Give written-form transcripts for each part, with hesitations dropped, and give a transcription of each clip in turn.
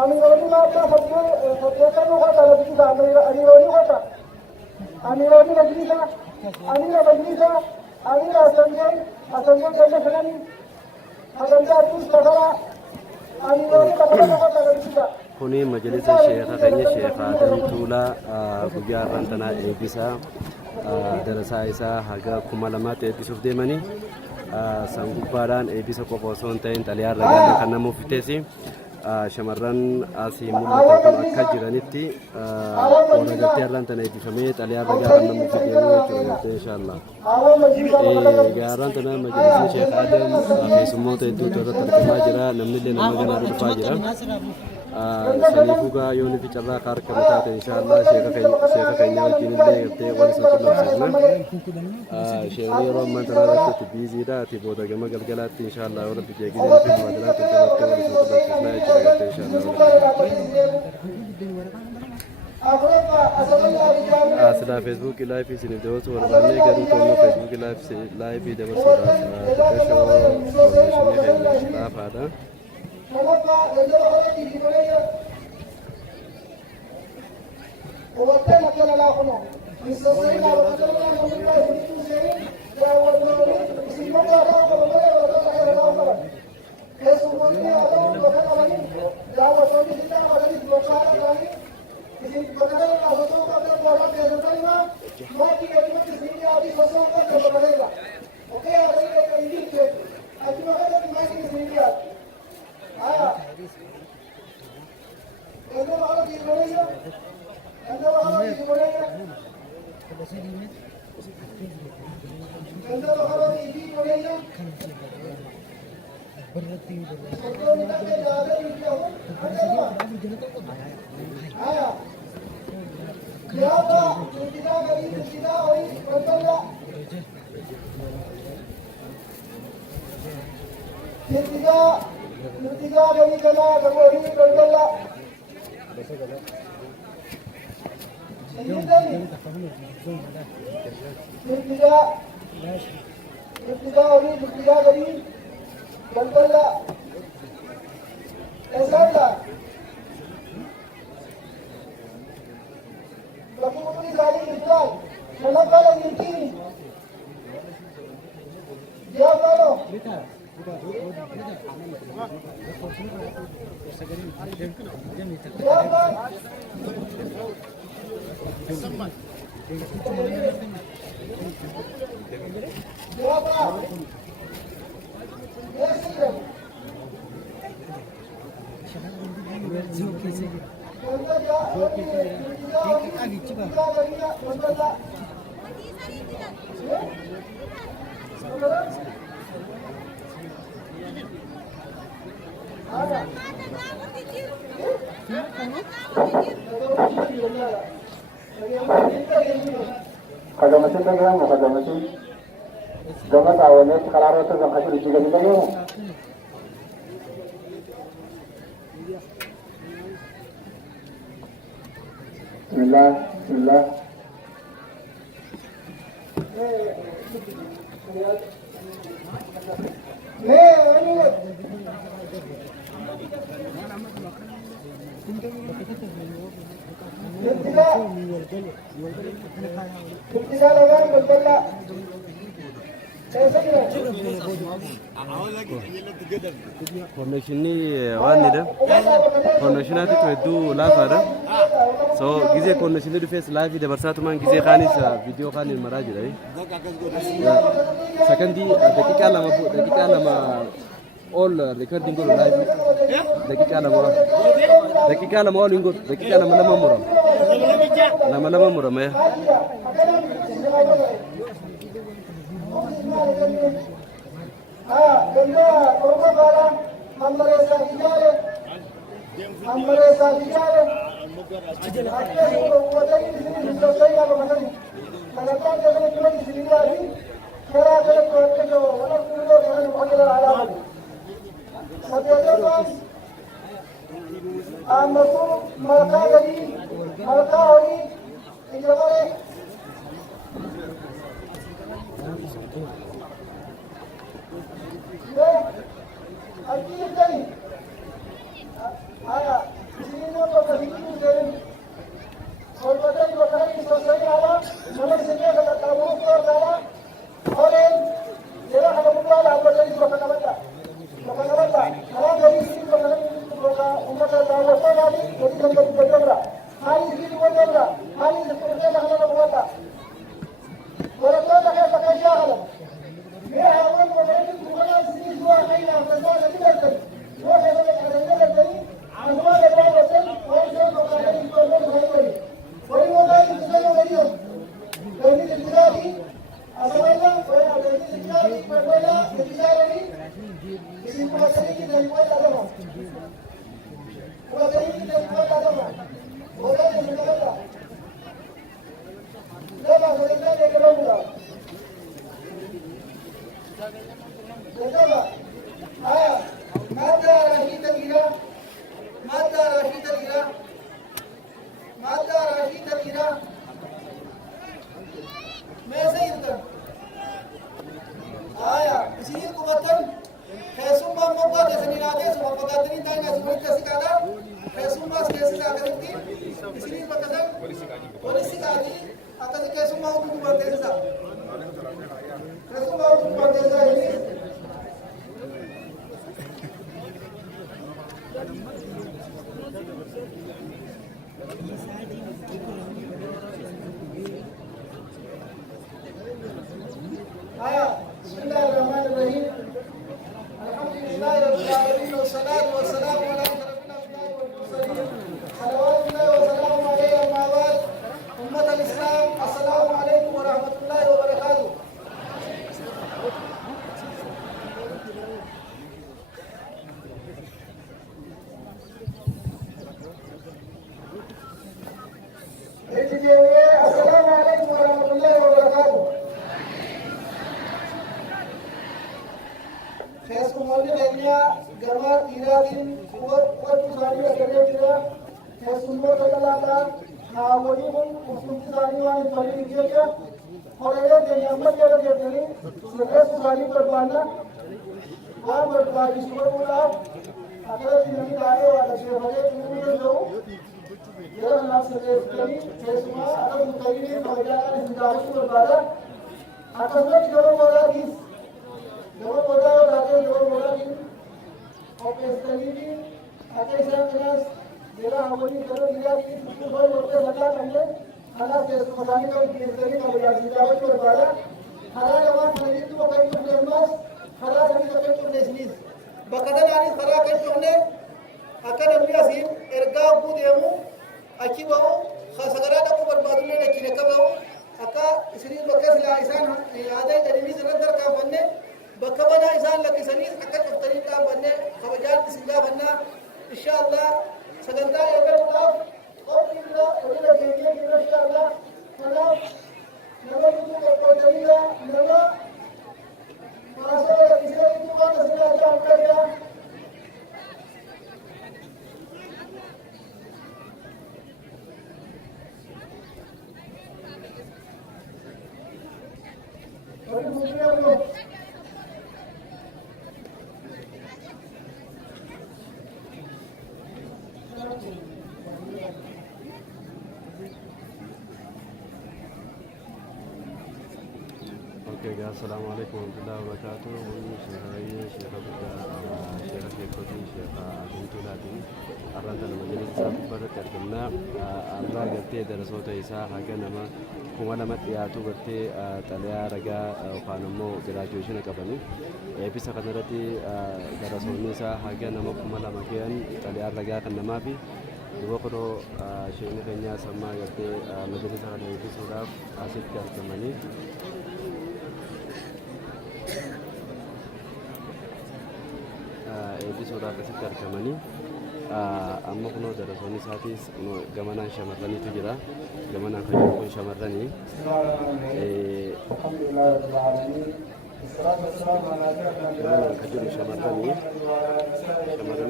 Amironi mata sabjeta no kata lebih dah Amironi kata Amironi majlisa Amira majlisa Amira Sanjay kerja senang agenda tu segala Amironi kata lebih dah kuni majalisa sheekha keenya sheekha Adam Tuulaa guyyaa irraantanaa eebbisaa darasaa isaa haga 2000 eebbisuuf deemanii san gubbaadhaan eebbisa qofa osoo hin ta'in xaliyaa ragaalee kan nama uffiteesi shamarran asii mul'atan kun akka jiranitti warra galtee irraantana eebbifamee xaliyaa ragaa kan nama uffite deemuu jechuudha inshaallah. Irraantana majalisa sheekha Adam keessummoota hedduutu irratti argamaa jira namni illee nama ganaa dhufaa jira. Sanifuga yooni fi carraa harka mataate inshaallah sheeka keenya wajjin illee gartee wal isa qunnamsiisna sheekni yeroo ammaa kana irratti biiziidha ati booda gama galgalaatti inshaallah yoo rabbi jeegidee fi maadalaa tuntumattee wal isa qunnamsiisna jechuudha gartee inshaallah silaa feesbuukii laayifii isiniif dabarsuu barbaanne garuu to'annoo feesbuukii laayifii dabarsuudhaaf xiqqeeshoo koorneeshinii keenya laafaadha. Kadamasin lagi mau kadamasin, jangan tahu nih sekarang itu jangan kasih juga juga ya. Bismillah, Bismillah. Koorneeshinii waan nidha koorneeshinaatitu hedduu laafaadha so gizee koorneeshinii dhufees laayifii dabarsaatumaan gizee kaanis viidiyoo kaaniin maraa jira sakandii daqiiqaa lama ol reekoordiin godhu laayifii daqiiqaa lama ol hin godhu daqiiqaa lama murama أكيد تاني هيا سنين وقت سنين زين والبدن وكان يسوي على من سنين كتابه كتابه أولين جرا هذا مقال على بدن يسوي كتابه كتابه هذا جري سنين بدن يسوي أمة الله وصلاني جري سنين كتابه هاي سنين وجبنا هاي سنين هذا مقال ورقة لك فكيف هذا يا أول بدن كمان سنين سوا كينا فزاد كذا وهذا بدن كذا عزمان الله وسلم ويسوي مقال يسوي ويوضع الإنسان اليوم دليل الإجرائي أصلا ويا دليل الإجرائي ويا الإجرائي اسم فاسري دليل الأدب ودليل الأدب ودليل الأدب لا دليل الأدب لا ماذا رشيد الإله ماذا رشيد الإله ماذا رشيد الإله ما سيدنا سيد قبطن خيسوم ما موقع دسني نادي سوى فقاتني داين اسمه تسكالا خيسوم ما سكيس ساكرتي سيد بكسر وليس كادي أكاد خيسوم ما هو بمبارتيسا خيسوم ما هو بمبارتيسا هني بسم الله الرحمن الرحيم الحمد لله رب العالمين والصلاة والسلام على أشرف الأنبياء والمرسلين صلوات الله وسلامه عليه أما بعد أمة الإسلام السلام عليكم ورحمة الله وبركاته السلام عليكم ورحمة الله وبركاته فيسكم ولدنا جماعة إيران وتساني أكاديمية فيسكم ولدنا ناوليهم وسنتساني وان فريق جيجا और ये जन्मत के लिए देनी सिर्फ सुधारी करवाना वहाँ पर बारिश को बोला अगर नहीं आए वाला से बड़े दूर जो ये ना से देनी फेसमा अगर मुताबिक मौजूदा इंतजाम करवाना अगर जो बोला कि जो बोला राजे जो बोला कि और पेशकरी भी अगर इस मेरा हमारी करो दिया कि सुबह होते लगा पहले खाना से सुधारने का पेशकरी का बजा इंतजाम करवाना खाना जवान नहीं तो कहीं तो फेमस खाना नहीं तो कहीं तो नेशनल बकदन आने खाना कहीं तो ने akan amri asin erga budemu akibahu khasagara ko barbadu ne kine kabahu aka isri bakas la isan ada dalimi zandar ka banne bakabana isan la kisani aka taftari ka banne khabajat singa banna inshallah saganda egal mudaf और कितना अगले देखिए कि इंशाअल्लाह खाना नमक को चलेगा नमक मासा किसी को बात से आता करेगा और मुझे वो Assalamualaikum warahmatullahi wabarakatuh. Ini saya Syekh Koti Syekh Abdullah Arrantan Majelis Sabar terkena Allah gerti darasota isa haga nama kuma nama tiatu gerti talia raga panamo graduation kabani bisa kanarati darasoni isa haga nama kuma nama kian talia raga kan nama bi dua kodo Syekh kenya sama gerti majelis ada itu sudah asyik terkemani episode akkasitti argamanii amma kunoo darasonni isaatis gamanaan shamarranii tu jira gamanaan kan jiru kun shamarranii gamanaan kan jiru shamarranii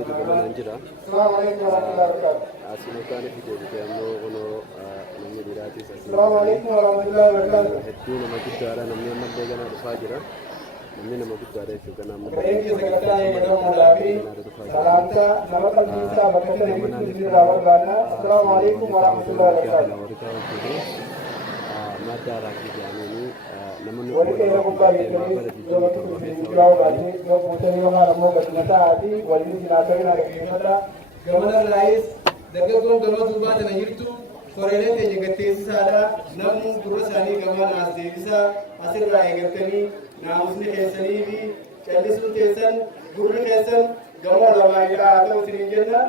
tu gamanaan jira asinotaan fi deebite ammoo kunoo namni dhiiraatis hedduu nama guddaadha namni ammallee ganaa dhufaa jira namni nama guddaadha jechuudha ganaa ammallee سلامتا نمك الإنسان بكتر يجب تزيد رابر بانا السلام عليكم ورحمة الله وبركاته Mada rakyat ini namun ولكن يقول بالي لو تجاوب عليه لو ممكن يوم على موقع المساعدة ولكن ناتورينا كمية Gamana Rais dargaggoon gama duubaa tana jirtu koreelee teenya gatteessisaadha namni gurra isaanii gamaan as deebisaa asirraa eegattanii naamusni keessanii fi callisuun keessan gurri keessan gama olamaayidhaa haa ta'u isiniin jenna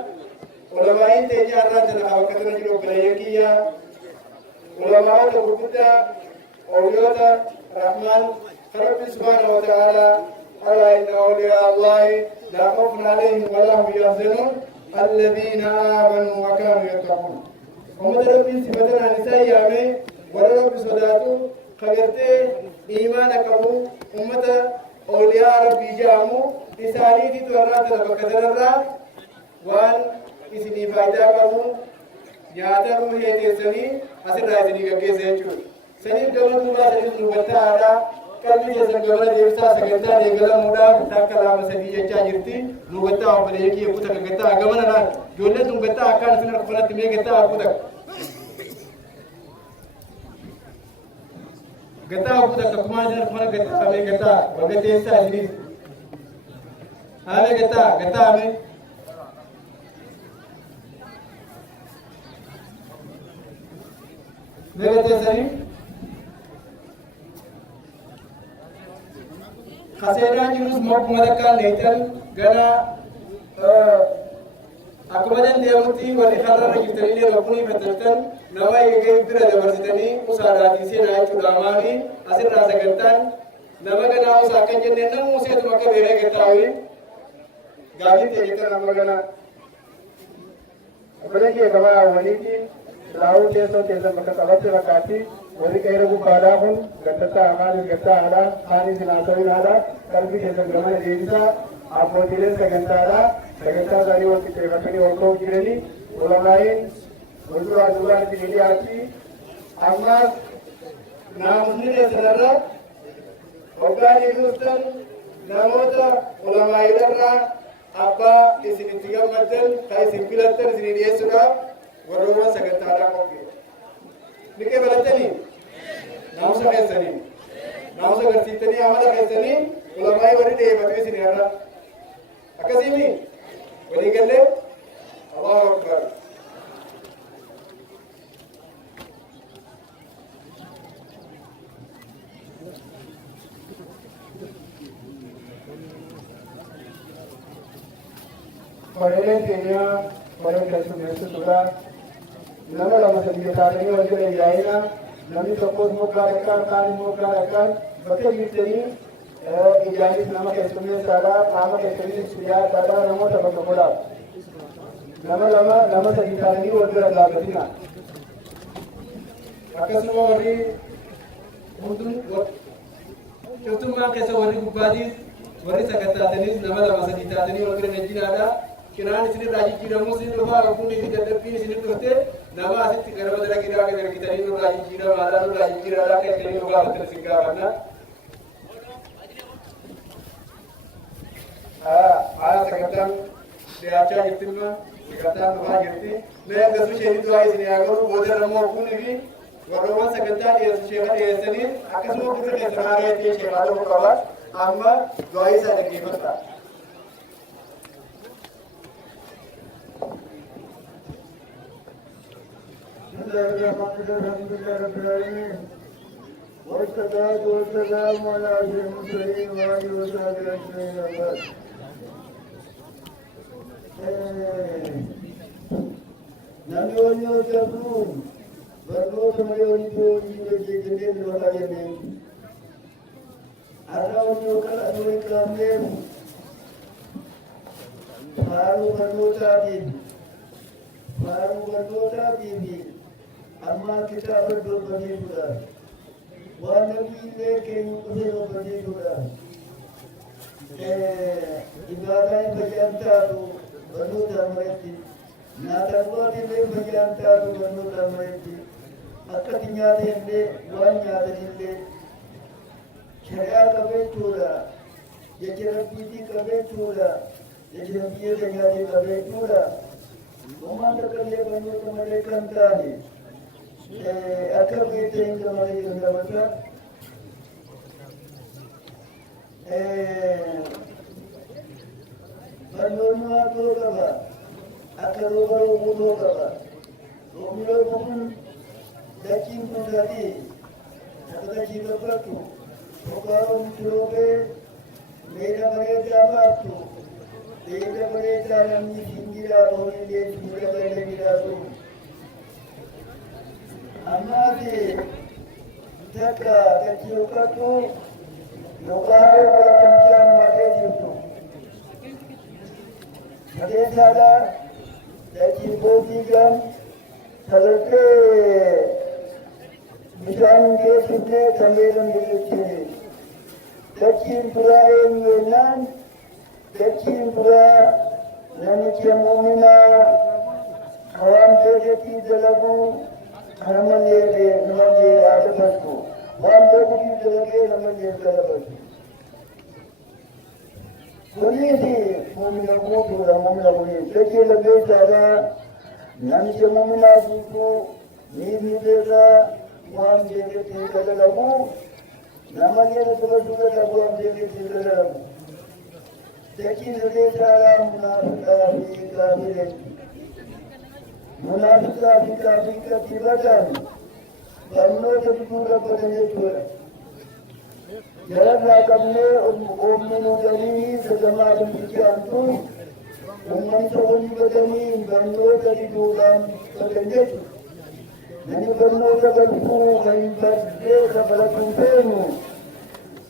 olamaayiin teenya har'aa tana bakka tana jiru obboleeyyan kiyyaa ulamaa'ota gurguddaa awliyoota rahmaan rabbi subhaanahu wa ta'aalaa alaa inna awliyaa Allaahi laa khawfun alayhim wa laa hum yahzanun الذين آمنوا وكانوا يتقون ومن ربي سبتنا نساء يامي ورب صداتو خبرتي إيمانك أبو أمة أولياء ربي جامو إساني دي تورات لبكتر الرا وان إسني فايدة أبو نياتا روحي تيسني أسر رأيسني كبير سيجو سنين قبل الله سنين نبتا على kalbi keessan gabara deebisaa sagantaa deegalamuudhaaf takka lama sadii jechaa jirti nu gattaa obboleeyyan kiyya kuta gattaa gamana naan ijoolleen tun gattaa akkaan isin harka kanatti mee gattaa kuta akkumaa isin harka kana gattaa mee gattaa waggatteessaa isinis haamee gattaa haamee mee gatteessanii Kaseedhaan jirus mokkuma takkaan leeytan gara akkuma dandeemutti warri har'arra jirtanillee rakkunii fattaltan nama eegee bira dabarsitanii usaadhaatii seenaa jechuudha maami asirraa sagantaan nama ganaa usaa akkan jennee namuu seetuma akka beekee gattaa'uyi gaafii teeyyitan amma ganaa obboleen kee gabaa awwaliitiin laawuu keessoo keessan bakka qabatti fakkaatti warri qeera gubbaadhaa kun gaddataa afaanis gattaa'aadha kaanis naasawinaadha qalbii keessan gamana deebisaa abbootiileen sagantaa isaanii wal qixxeeffatanii wal ka'uu jiranii ulamaa'iin walduraa duraatti ni dhiyaatti ammaas naamusni keessanirra hoggaanii dhuftan namoota ulamaa'iidharraa abbaa isinitti gammaddan kan isin filattan isinii dhiyeessuudhaaf warroowwan sagantaadhaa qophii niqee barattanii naamusa keessanii naamusa agarsiiftanii amala keessanii ulamaa'ii warri dhiyeeffatu isin irra akkasiimi walii gallee Allahu Akbar koreeleen keenya koreen keessummeessituudha nama lama sadii taatanii wal jala yaa'ina namni tokkos moggaa dhaqaan kaanis moggaa dhaqaan bakka jirtanii ijaanis nama keessummeessaadha qaama keessaniis siyaadhaadha namoota bakka godhaaf nama sadii taatanii wal bira dhaabbatina akkasuma warri cuftummaa keessa warri gubbaatiis warri sagantaatanis nama lama sadii taatanii wal bira najjinaadha kinaan isinirraa jijjiiramu isin dhufaa rakkunni fi dadhabbiin isinir dhufte nama asitti gara badala gidaa gad argitanii nurraa jijjiiramaadhaa nurraa jijjiiraadhaa keessanii nu gaafattan isin gaafanna sagantaan dhiyaachaa jirtimma sagantaan dhufaa jirti mee akkasuma isheen du'aa isin yaagaru booda rammoo kunni fi warroowwan sagantaa sheeka dhiyeessanii akkasuma gurra keessan haareetii sheekaa ta'uu qaba amma du'aa isaa dhaggeeffadha الحمد لله رب العالمين والصلاة والسلام على أشرف المرسلين وآله وصحبه أجمعين أما namni wani hojjetu barnoota malee wani hojii hojjechuu ni wala jenneen har'a wani yookaan aduu hin qabneef faaruu barnootaatiin amma kitaaba dubbaniidhuudhaan waan namni illee keenya dhufee dubbaniidhuudhaan ibaadaan fayyaan taatu barnootaan maratti nyaataawwan illee fayyaan taatu barnootaan maratti akkati nyaata illee waan nyaatan illee shari'aa qabeechuudha jecha rabbiitii qabeechuudha Ejjiramiyyee tajaajila beekuudha. Uumaan tokkollee barnoota malee kan taane akka beekte hin malee kan dabata. Barnoonni waaqoo qaba. Akka rooba roobuu qaba. Roobni roobu kun dachiin kun gadi. Akka dachii babbatu. Roobaa oomishuu roobee meeshaa bareedaa baattu. Meeshaa bareedaa namni singiraa oolii deemtu meeshaa bareedaa sun. Ammaati takka dachii uffatu yookaan roobaa kan bishaan maatee jirtu. Adeemsaadha dachii booddee kan sadarkee bishaan geessifnee kan beekan jechuudha. Dachiin duraa eenyuudhaan dachiin duraa namicha muuminaa waan beeketti dalaguu kana malee namallee yaadabattu waan beekutti dalagee namallee dalabattu. Kunis muumina guutuudha muumina kunis dachee lammeessaadhaa namicha muuminaa guutuu miidhii beekaa waan beeketti dalaguu namallee dalaguudha dhabu waan beeketti dalagu. Dachee lammeessaadhaa munaafiqaa fi kaafiiqatti bataan barnoota bituu rabbatan jechuudha. Jararraa qabnee oomishuu galii sagamaa bilchaantu uummanni waliin badanii barnoota bituudhaan batan jechuudha. Namni barnoota galchuu kan baddee dabalatuun feenu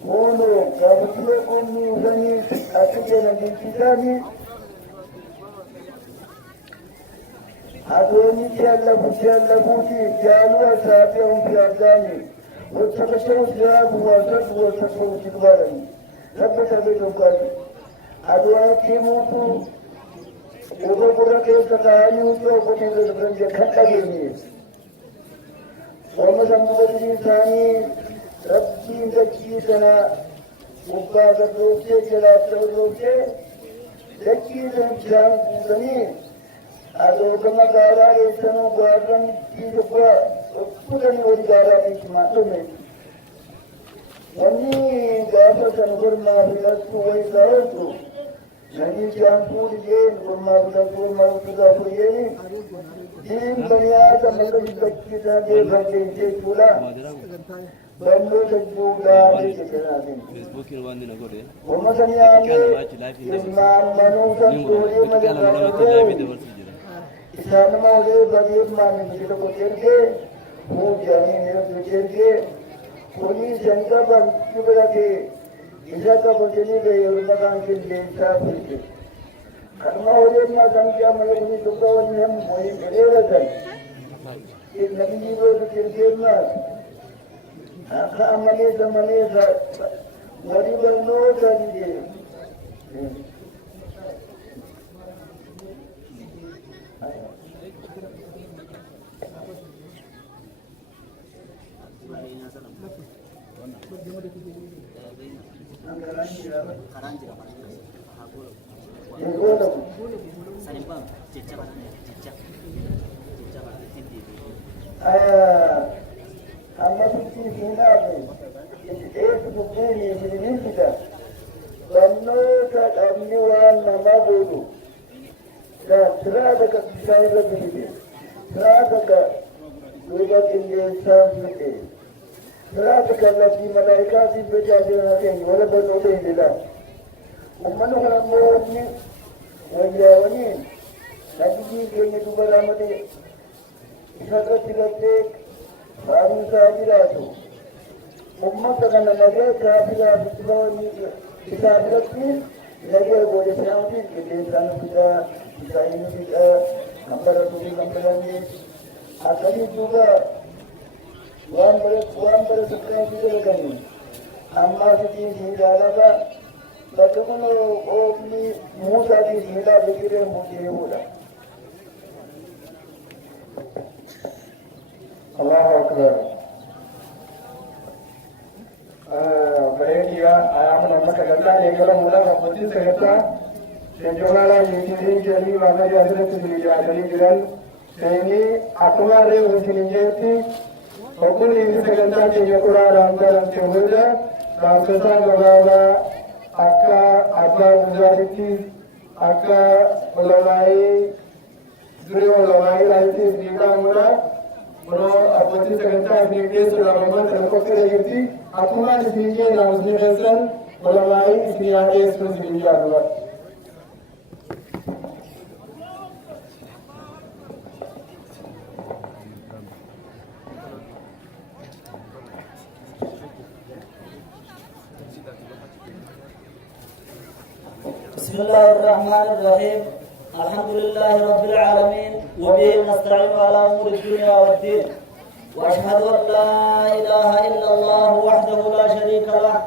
moonoo gaafatuma qonni ufanii akka jedhan dinqisiisanii adoonni jallabuuti jaaluu asaafee hundi argaani. Wajjabashee jiraatu waantota wajjabuu jibbaadhaan lafa sabee tokkooti. Aduwaatti himuutu yeroo gurra keessa taa'anii hundi obbotee kan dhageenye. Sooma sammuudatti isaanii rabbiin dachii sana gubbaa gadooftee jalaaf ta'uudhoftee dachii sana bishaan guutanii adoogama gaaraa keessanuu gaarran dhiibbaa kudhanii wali gaaraa keessumaa dhume. Wanni gaafa sana gurmaa filattuu wayii gaa'otu nanii bishaan fuudhee gurmaa filattuu maruutu gaafa yeeni diin baniyaata maka dibbachiisaa deefatee jechuudha. Barnoota juudhaa jechuudhaatiin. Uummata nyaanee ilmaan manuusan toolee malee gaafate isaan malee bareef maamii miti tokko ergee muujanii neefu ergee kunii san qaban kibratee isa qabatanii beeyyoon maqaan qilleensaa filte. Kanuma hojjenmaa samjaa malee kunii tokko waliin hem waliin dheeratan. Nabiyyi booda ergeemnaas akka amaleessa walii barnoota didee. Amma sutti seenaame eesu bubbeeni minimintida barnoota dhabni waan namaa godhu siraa takka bishaan irra bilide siraa takka duuba qilleensaa fixe siraa takka laftii malaayikaa tajaajila keenya wala barnoota hin jedhaa. Uummanni kun ammoo wanni wayyaawaniin nabiyyiin keenya duuba raamatee isarratti gattee baarumsaa jiraatu. Uummata kana nagee kaafiraa fitnoonni isaa biratti nagee goone sanaatiin qilleensaan fidaa isaanii fidaa kan baratuu fi kan barannee akkasii duuba waan baratu kan fi dalaganii ammaa fitiin si ilaalaba bakka kun oofni muusaa fi si ilaalu jiree muuziyeemuudha. Allahu Akbar. Bareedia ayamna maka ganda ne kala mula rabbatin sagata Sejumlah meeting jadi mana di akhirnya jadi jalan ini aku ada meeting jadi hukum ini sekarang jadi kurang ramai terhubung ramai beberapa akar menjadi akar ulama lagi juga mula apa sih sekarang ini sudah ramai terhubung jadi aku ada meeting ramai person ulama ini ada sesuatu juga. بسم الله الرحمن الرحيم الحمد لله رب العالمين وبه نستعين على امور الدنيا والدين واشهد ان لا اله الا الله وحده لا شريك له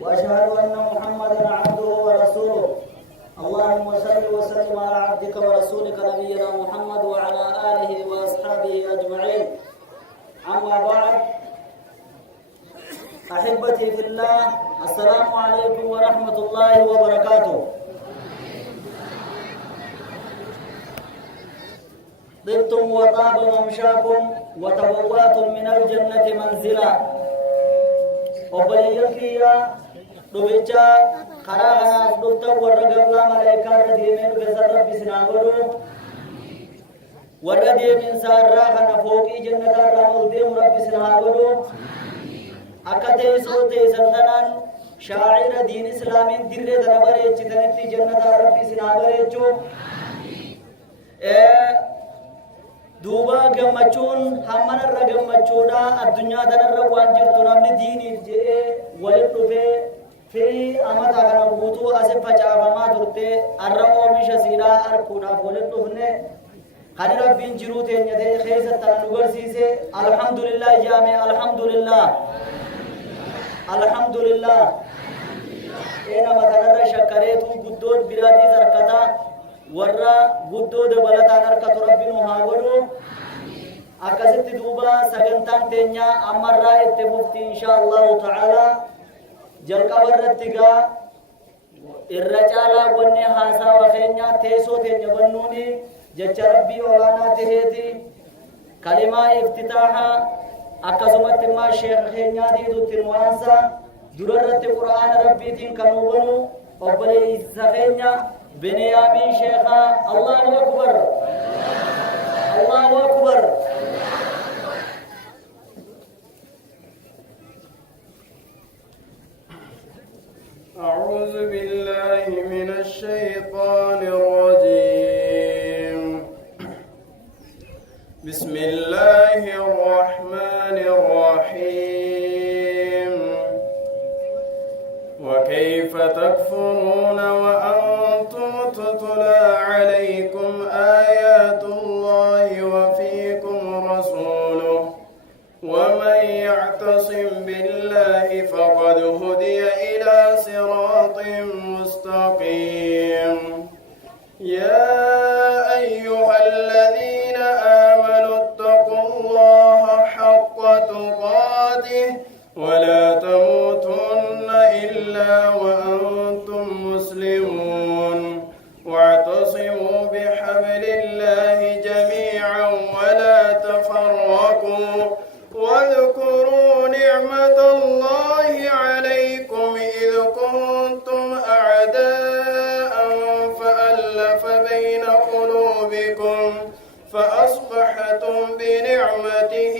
واشهد ان محمدا عبده ورسوله اللهم صل وسلم على عبدك ورسولك نبينا محمد وعلى اله واصحابه اجمعين اما بعد احبتي في الله السلام عليكم ورحمه الله وبركاته طبتم وطاب ممشاكم وتبواتم من الجنة منزلا وبليكيا دبيجا خراغنا دبتا ورغبلا ملائكة رديمين بسر رب سنابرو ورديمين سارا فوقي جنة رمضيم رب سنابرو أكتي سوتي سلطنان شاعر دين اسلامين دير درباري چتنتي جنة رب سنابرو دوبا گمچون همن را گمچودا الدنيا دنر وان جرتو نمني ديني جي ولد دفه في امتا غنا بوتو اسه پچاوما درته ارمو مش سيدا اركونا ولد دفنه خد ربين جروته نده خيز تنغر سيسه الحمد لله جامع الحمد لله الحمد لله انا مدنر شكريتو گدود برادي زركتا ورّا قدو دبلتا نركة ربنا هاولو أكست دوبا سجنتان تنيا أمر رأيت مفتي إن شاء الله تعالى جركا ورّتقا الرجالة وني حاسا وخينيا تيسو تنيا بنوني جج ربي ولانا تهيتي كلمة افتتاحا أكسمت ما شيخ خينيا دي دو تنوانسا دررت قرآن ربي تنكنوبنو وبلي سخينيا بنيامين شيخا الله أكبر الله أكبر أعوذ بالله من الشيطان الرجيم بسم الله الرحمن الرحيم وكيف تكفرون وأنتم تتلى عليكم آيات الله وفيكم رسوله ومن يعتصم بالله فقد هدي إلى صراط مستقيم يا أيها الذين آمنوا اتقوا الله حق تقاته ولا تموتن إلا وأنتم مسلمون واعتصموا بحبل الله جميعا ولا تفرقوا واذكروا نعمة الله عليكم إذ كنتم أعداء فألف بين قلوبكم فأصبحتم بنعمته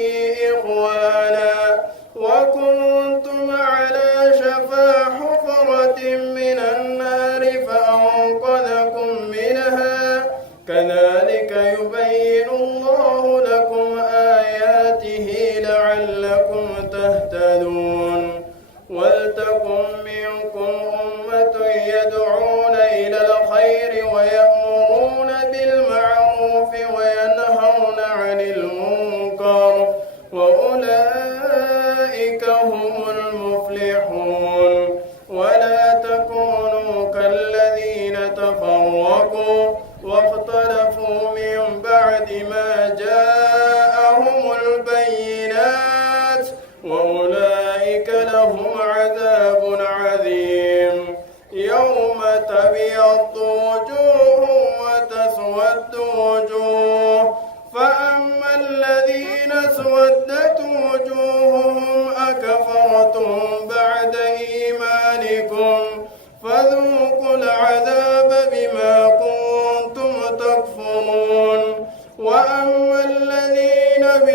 إخوانا وكنتم على شفا حفرة من النار فأنقذكم منها كذلك يبين الله لكم آياته لعلكم تهتدون ولتكن منكم أمة يدعون إلى الخير ويأمرون بالمعروف وينهون عن المنكر وأولئك هم المفلحون ولا تكونوا كالذين تفرقوا واختلفوا من بعد ما جاءهم البينات وأولئك لهم عذاب عظيم يوم تبيض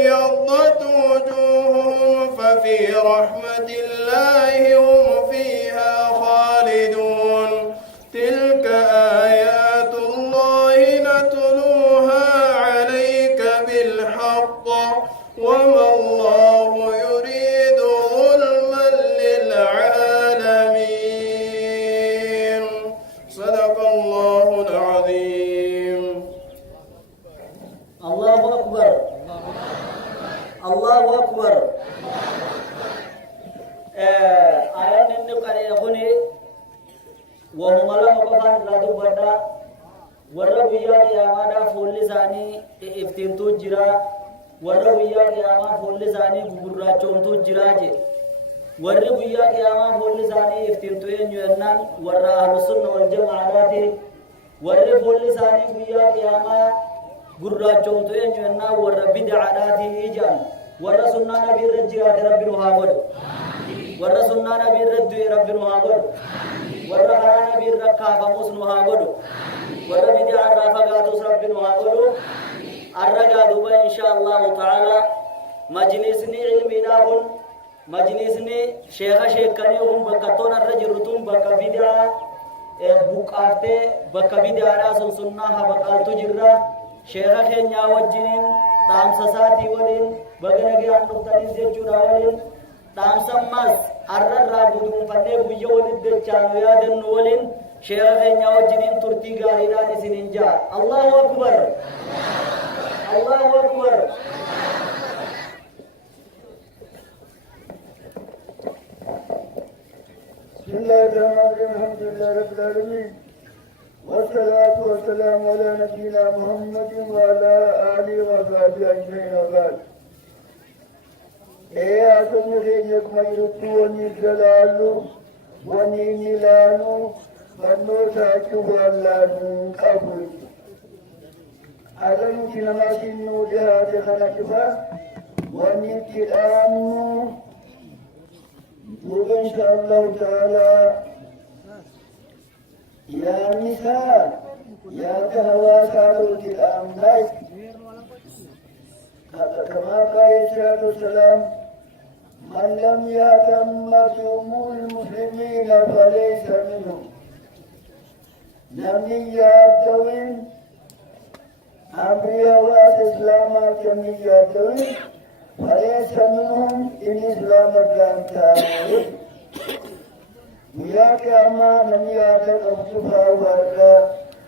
ابيضت وجوههم ففي رحمة الله هم فيها خالدون تلك آيات الله نتلوها عليك بالحق وما الله يريد ظلما للعالمين صدق الله العظيم. الله أكبر الله أكبر. آيات النقرة يخوني وهم لم يقفان رادو بدا ورّا بيا قيامة فول لساني افتنتو جرا ورّا بيا قيامة فول لساني غبرّا چونتو جرا جي ورّا بيا قيامة فول لساني افتنتو ينجنان ورّا أهل السنة والجماعة ورّا فول لساني بيا قيامة غبرّا چونتو ينجنان ورّا بدعة إيجان ورّا سنة نبي رجعت ربي نهاود ورّا سنة نبي رجع ربي نهاود ورّا خرا نبي ركّا فموس نهاود ورّا بدعة رافقاتوس ربي نهاود الرجاء دوبا إن شاء الله تعالى مجلسني علمي دابون مجلسني شيخني هم بكتون الرجرتون بكبدعة بقاته بكبدعة سنة بقالتو جرّا شيخ خينيا وجنين تام سساتي ولين بغنغي أنوتاني زيجونا ولين تام سماس الرّا بدون فنّي بيو ولين دچانو يادن ولين شيخ خينيا وجنين ترتي غاريدان سننجا. الله أكبر الله أكبر. بسم الله الرحمن الرحيم الحمد لله رب العالمين والصلاة والسلام على نبينا محمد وعلى آله وصحبه أجمعين وبعد. أسمع خيرك ما يرتو ونجلالو ونيلانو ونو ساكو واللانو قبول. ألم تنماشي النوجات خلقها ونكلامو وإن شاء الله تعالى يا نساء يا كهوات الأملاك كما قال الصلاة والسلام من لم يهتم بأمور المسلمين فليس منهم. لم يهتم أنبياء الإسلام كم يهتم فليس منهم إن إسلام كان تابعين. وياك أما لم يعتق أبصفها وارك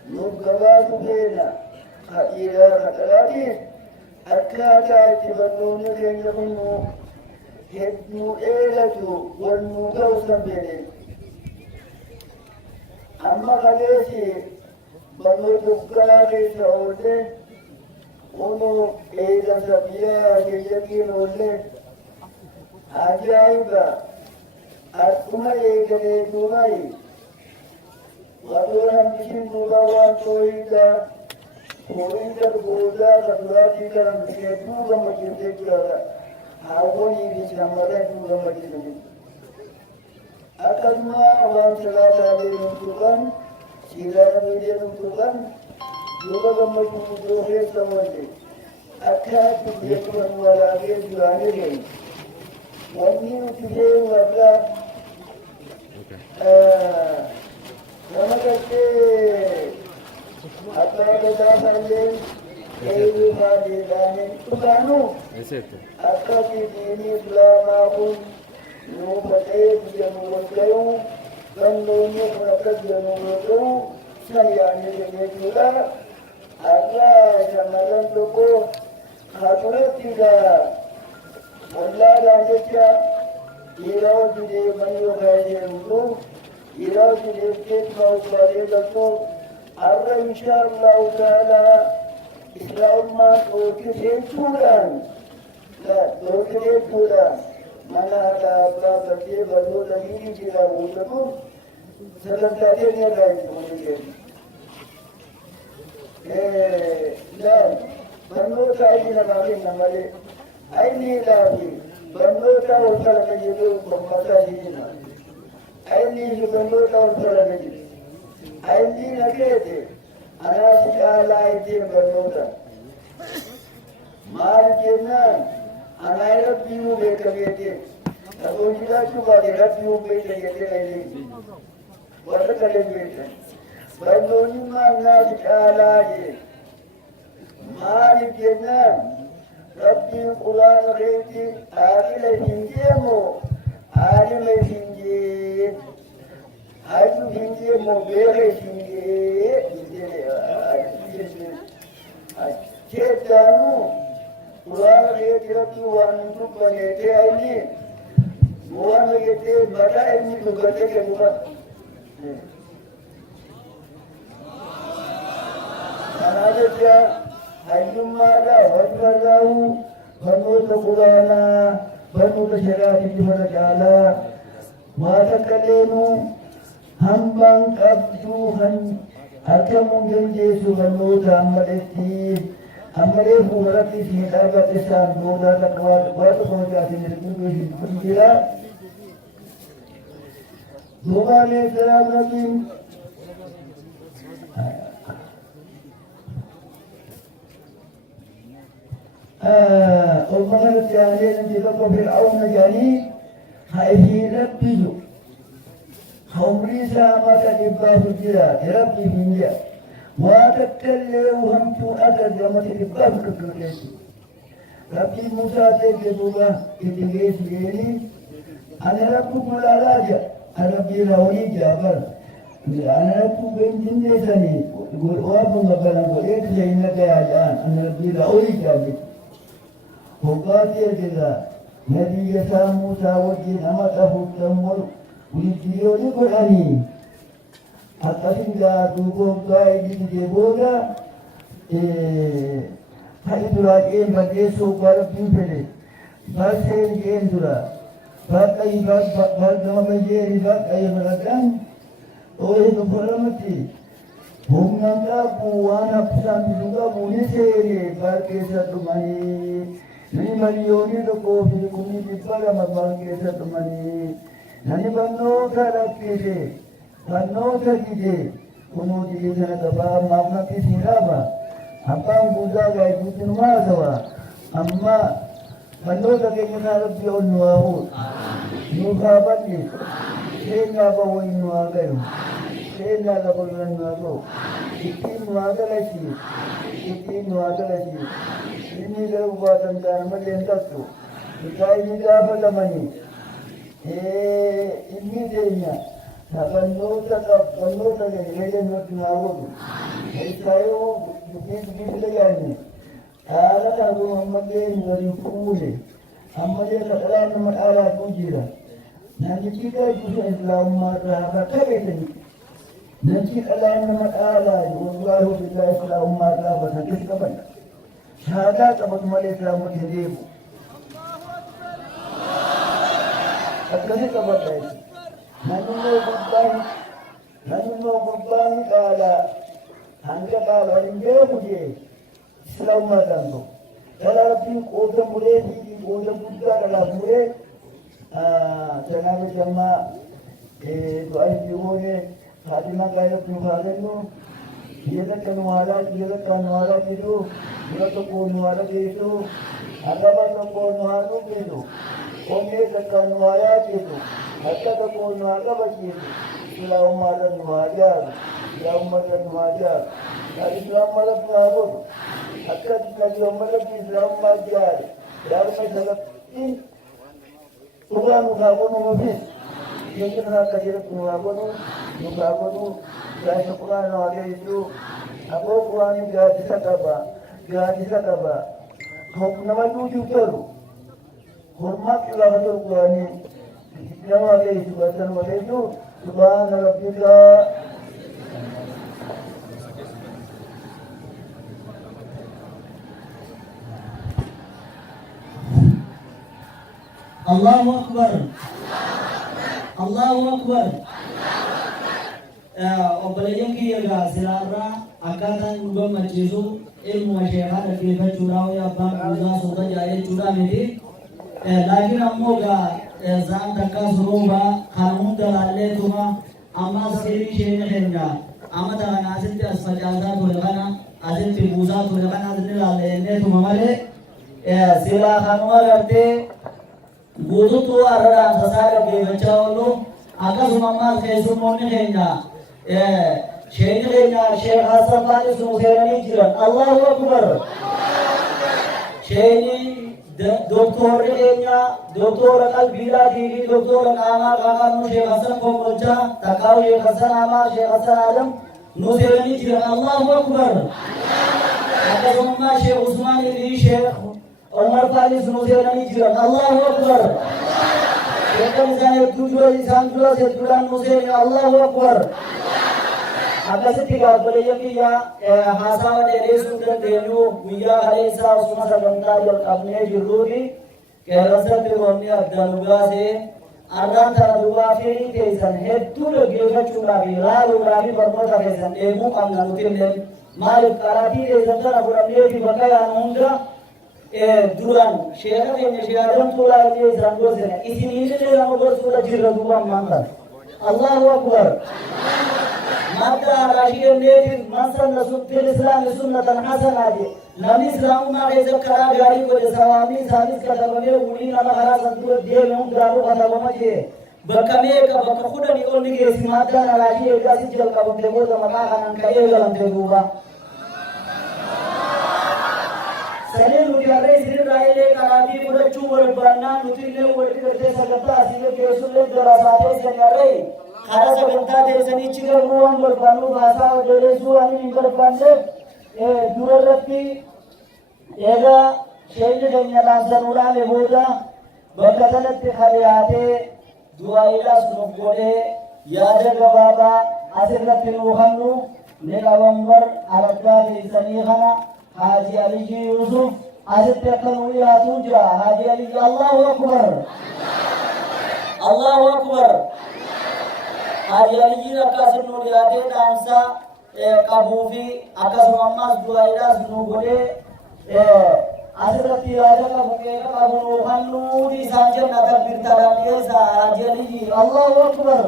نبقى بينا خيرا خطراتي أكاتا اتبنون جنجبنو هدنو إيلتو والنوغوسا بيني. أما خليسي بنو دبقا كيسا أولي ونو إيدا سبيا كيجاكين أولي عجائبا أتما يكلي دوماي وأدورهم بشين دوباوان تويدا وإنتا بودا خطواتي كرم بشين دوبا مجين تكيالا هاوني بشاملا دوبا مجين أكدما أوان صلاة عليه نمتوكان شيلا نبيدي نمتوكان دوبا مجين دوخي سمولي أكاد بيكون ولا بيت جواني رين ومن تجيه ولا nama kete apa kita sambil kehidupan di dalam Tuhan apa ini selama pun nubatai dia nubatau dan dunia mereka dia nubatau saya ini juga apa samaran toko haturat tidak Allah dan dia irau jadi manusia kaya itu irau jadi kita sebagai itu ada insyaallah taala Islam masuk ke Tuhan dan ke Tuhan mana ada berarti baru lagi jika untuk sedang tadinya lagi mungkin dan baru kali nama ini lagi baru tahu kalau begitu bermata ini ini baru tahu kalau begitu ini nak ada anak sekolah itu baru tahu maal jennaan anaa rabbii nuu beeka beekte ta'uu jiraachuu baate rabbii nuu beekte jettee dhaydee warra kalee beektan barnoonni maal naaf caalaa jee maaliif jennaan rabbiin quraana keetti aaqila hin jeemoo aalima hin jee hayu hin jeemoo beeka hin jee keessaanuu quraana keetti rabbii waan hin dubbaneetee ayni waan jettee mataa inni dubbatee kennudha kanaa jecha hayyummaadha warraarraa'u barnoota quraanaa barnoota shari'aatitti mana caalaa waa takka leenu hambaan qabduu kan argamuun dandeessu barnoota ammadhetti ammalee fuulduratti isin dhaabatte isaan boodaa takka waa tokkootaatiin erguu hin jira duuba alayhi salaam rabbiin ومن الثانيين انتبقوا فرعون جاني هاي ربي خمري سامة لباس الجلال ربي من جاء ما تتكلوا هم تؤدد وما تلباس كتلتين ربي موسى تجدولا إتغيث ليني أنا ربكم لا راجع أنا ربي روني جابر أنا ربكم بين جنساني يقول وابن مبالا قلت لإنك يا جان أنا ربي روني جابر وقاتل جدا نبي موسى وجين أمته التمر ويجيوني قرآني حتى سنجا دوبوم قائد جيبوغا حيث راجين بديسو قربين فلي باسين جين درا باقي باقي مجيري باقي مردان اوه نفرمتي هم نمتابو وانا بسان بسنگا نسيري باقي ساتماني nani miliyooni tokkoo fi kumni dhibba lama baan keessa dhumanii nani barnoota rakkise barnoota dide kunuu dide sana qabaa ammaaf natti siin dhaaba abbaan guutaa gaayituutti nu maasawa amma barnoota keenya isaa rabbi ol nu haa fuudhu nuuf haa bal'isu seenyaa bawwanii nu haa gayu seenyaa lafa nu haa ta'u ittiin nu haa galasiisu ittiin nu haa galasiisu inni garuu baatan ta'an malee hin tattu isaa inni gaafatamanii inni keenya barnoota gadi nutti haa godhu isaa yoo dubbisa yaadne haala kan kun ammallee nu waliin fuule ammallee kadhalaan nama dhaalaatu jira namichi gaajjusa islaamummaa irraa bakka beekani namichi dhalaan nama dhaalaa wallaahi billaa islaamummaa irraa bakka keessa qaban شهادة أبو مالك رحمة الله أكثر كبر نحن قربان قال هنجا قال هنجا مجھے اسلام ما دانو قال ربي قوة مريد قوة بودا قال مريد جناب جمع دعاء جيوه خاتمة قال ابن خالدنو Dia kan nuala itu, dia tu pun nuala itu, agama tu pun nuala itu, orang kan nuala itu, agama tu pun nuala itu, Islam ada nuala, dari Islam ada nuala, agama Islam ada Islam ada, dari masalah ini, orang nuala nuala, yang kita kajian nuala Saya Quran ada itu, aku Quran ini gratis apa? Hok nama tujuh baru, hormat juga betul Quran ini. Yang ada itu bahasa nama itu, Subhanallah. Allahu Akbar. Allahu Akbar. Obboleeyyan kiyya siraarraa akkaataan nu gammachiisu ilmuma sheekaa dhaggeeffachuudhaa wayii abbaan guutaa suuta jira jechuudha miti. Laakiin ammoo zaan takkaa suruubaa kan hunda laalleetuma ammas firii isheen keenya amata kana asitti as facaasaa ture kana asitti buusaa ture kana asitti laalleetuma malee sila kanuma gartee guutuutu arradhaan sasaa dhaggeeffachaa oolu akkasuma ammaas keessummoonni keenya sheekni keenya Sheekh Hassan Faanis nu seenanii jiran Allahu Akbar. Sheekni doktorri keenya doktora qalbiidhaatii fi doktora qaamaa qaqqabnu Sheekh Hassan Kombolchaa takkaawu Sheekh Hassan Amaa Sheekh Hassan Adam nu seenanii jiran Allahu Akbar. Akkasuma Sheekh Usmaanii fi Sheekh Omar Faanis nu seenanii jiran Allahu Akbar. Sheekhan isaan dura sedduudhaan nu seene Allahu Akbar. Akkasitti gaabbalee biyya haasawa dheereessuu dandeenyu guyyaa kaleessaa osuma sagantaa jalqabnee jirruufi qeerransatti roobni adda nu baasee arraan tana duwwaa fi keessan hedduu dhaggeeffachuudhaaf ilaaluudhaaf barnoota keessan eeguu qabna nuti illee maaliif qaraatii keessan tana fudhannee fi bakka yaanu hunda duran sheekha keenya Sheekh Tuulaa illee isaan gorsine isiniinillee nama gorsuudha jirra duuba ammaan kana. Allahu Akbar. Maka Rashid Native Mansan Sultan Islam Sunnatan Hasanati Nabi Islam ma reza kara gari ko sawami salis ka tabame uli na mahara santu de mun garu ka tabama je bakame ka bakka khudani on ni ke simata na Rashid ka si jal ka bakte mo da maka kanan ka e galan te duba sale nu ya re sir raile karati pura chumur banna nutile wadi karte sagata asile ke sulle dara sate se nare Kara sagantaa teessanii cigaruu waan barbaannu baasaa odeessuu waan hin barbaanne durarratti egaa sheekni keenya laansanuudhaan booda bakka sanatti dhiyaatee du'aa'iidhaas nuuf godhee yaada gabaabaa asirratti nuu kennu ni qabambar araggaa teessanii kana Haaji Aliyyi Yuusuf asitti akka nuu dhiyaatu jira. Haaji Aliyyi Allahu Akbar. Allahu Akbar. Haaji Aliyyiin akkasiin nu dhiyaatee dhaamsa qabuu fi akkasuma ammas du'aa'iidhaas nu godhee asirratti yaada qabu qeeqa qabu nu kennu isaan jenna takbirtaadhaan dhiyeessa. Haaji Aliyyi Allahu Akbar.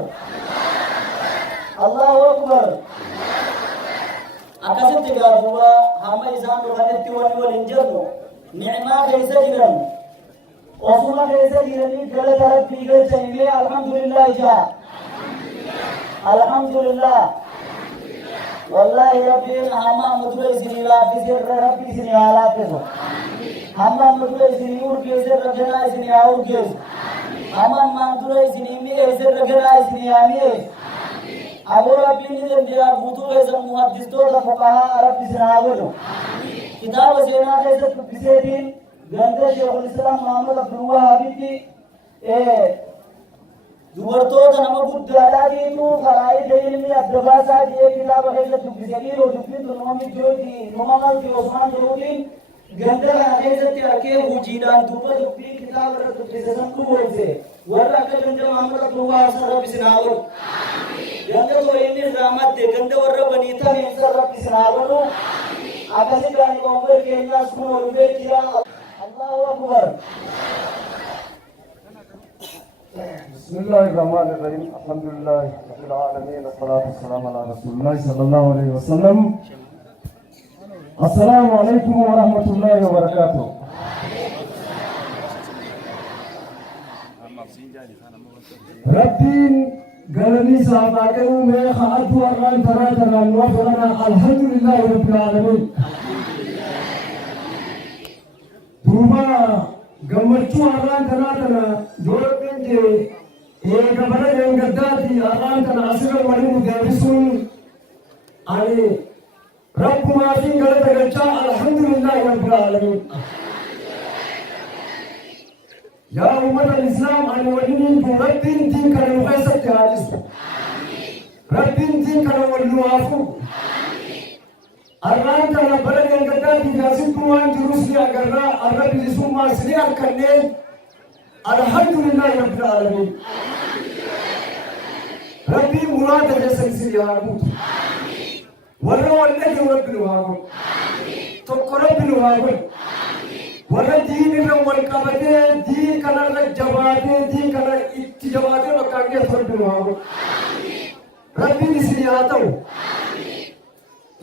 Allahu Akbar. Akkasitti gaafuudha hamma isaan dhufanitti waliin jirru ni'imaa keessa jiran osuma keessa jiranii galata rabbii galchanillee alhamdulillah jaa. Alhamdulillah. Wallahi Rabbiin hamma mudura isinii laaffisee rabbi isinii haa laaffisu. Hamma mudura isinii urgeessee raganaa isinii haa urgeessu. Hamma maandura isinii mi'eessee raganaa isinii haa mi'eessu. Aboo Rabbiin ni danda'a guutuu keessa muhaddistoota fuqahaa rabbi isin haa godhu. Kitaaba seenaa keessatti dubbiseetiin ganda Sheekul Islaam Muhammad Abdul Wahaabitti dubartoota nama guddaadhaatiitu faraa'ida ilmi adda baasaa jedhee kitaaba keessatti dubbisaniiru dubbiin nama mijooti nama malti Osmaan jedhuutiin ganda kana keessatti harkee hojiidhaan duuba dubbii kitaaba irra dubbise san dhugoomse warra akka ganda Muhammad Abdul Wahaab rabbi isin haa godhu. Ganda inni irraa madde ganda warra banii tameensa rabbi isin haa godhu. Akkasitti qoonqoo keenyaas kun olubee jira. Allahu Akbar. بسم الله الرحمن الرحيم الحمد لله رب العالمين والصلاة والسلام على رسول الله صلى الله عليه وسلم السلام عليكم ورحمة الله وبركاته ربين قالني صحابة ما خاطوا الران ترى وفرنا الحمد لله رب العالمين دوما gammachuu har'aan kanaa kana doorabbiin jee gabara gaddaati har'aan kana asirra waliin deebisuun ani rabbumaatiin galata galchaa alhamdulillahi rabbil aalamiin. Yaa ummata Islaam ani waliin rabbiin diin kana nu keessatti haa dhiisu. Rabbiin diin kana wal nu haa fuudhu. Arraan kana bara gaddaati gaasittuu waan jirus ni agarraa arra bilisummaa isinii harkannee alhamdulillahi rabbil aalamiin. Rabbiin muraada keessan isinii haa guutu. Warra wal dhage'u rabbi nu haa godhu. Tokko rabbi nu haa godhu. Warra diin irra wal qabatee diin kanarra jabaatee diin kana itti jabaatee bakkaan geessu rabbi nu haa godhu. Rabbiin isinii haa ta'u.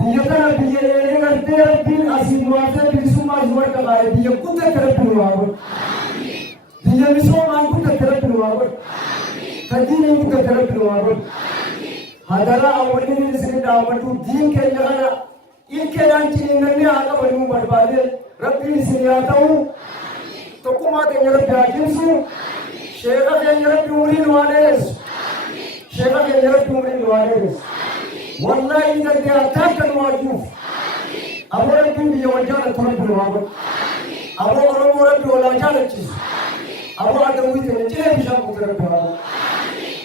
Biyya biyya gartee rabbiin asiin waasee bilisummaa warra baay'ee biyya guddaa irratti nu haa godhu. Biyya misoomaan guddaa irratti nu haa godhu. Kan diinii guddaa irratti nu haa godhu. Hadaraa awwaliin isin dhaabatu diin keenya kana ilkeedhaan ciniinnanii haa qabanuu barbaade rabbiin isin haa ta'u. Tokkummaa keenya rabbi haa cimsu. Sheeka keenya rabbi umrii nu haa dheeressu. Sheeka keenya rabbi umrii nu haa dheeressu. Wallahi ni dadde attaaka nu waajuuf. Aboo rabbiin biyya wal jaalatu rabbi nu haa godhu. Aboo Oromoo rabbi walaa jaalachiisu. Aboo adawwii keenya ciree bishaan kutu rabbi haa godhu.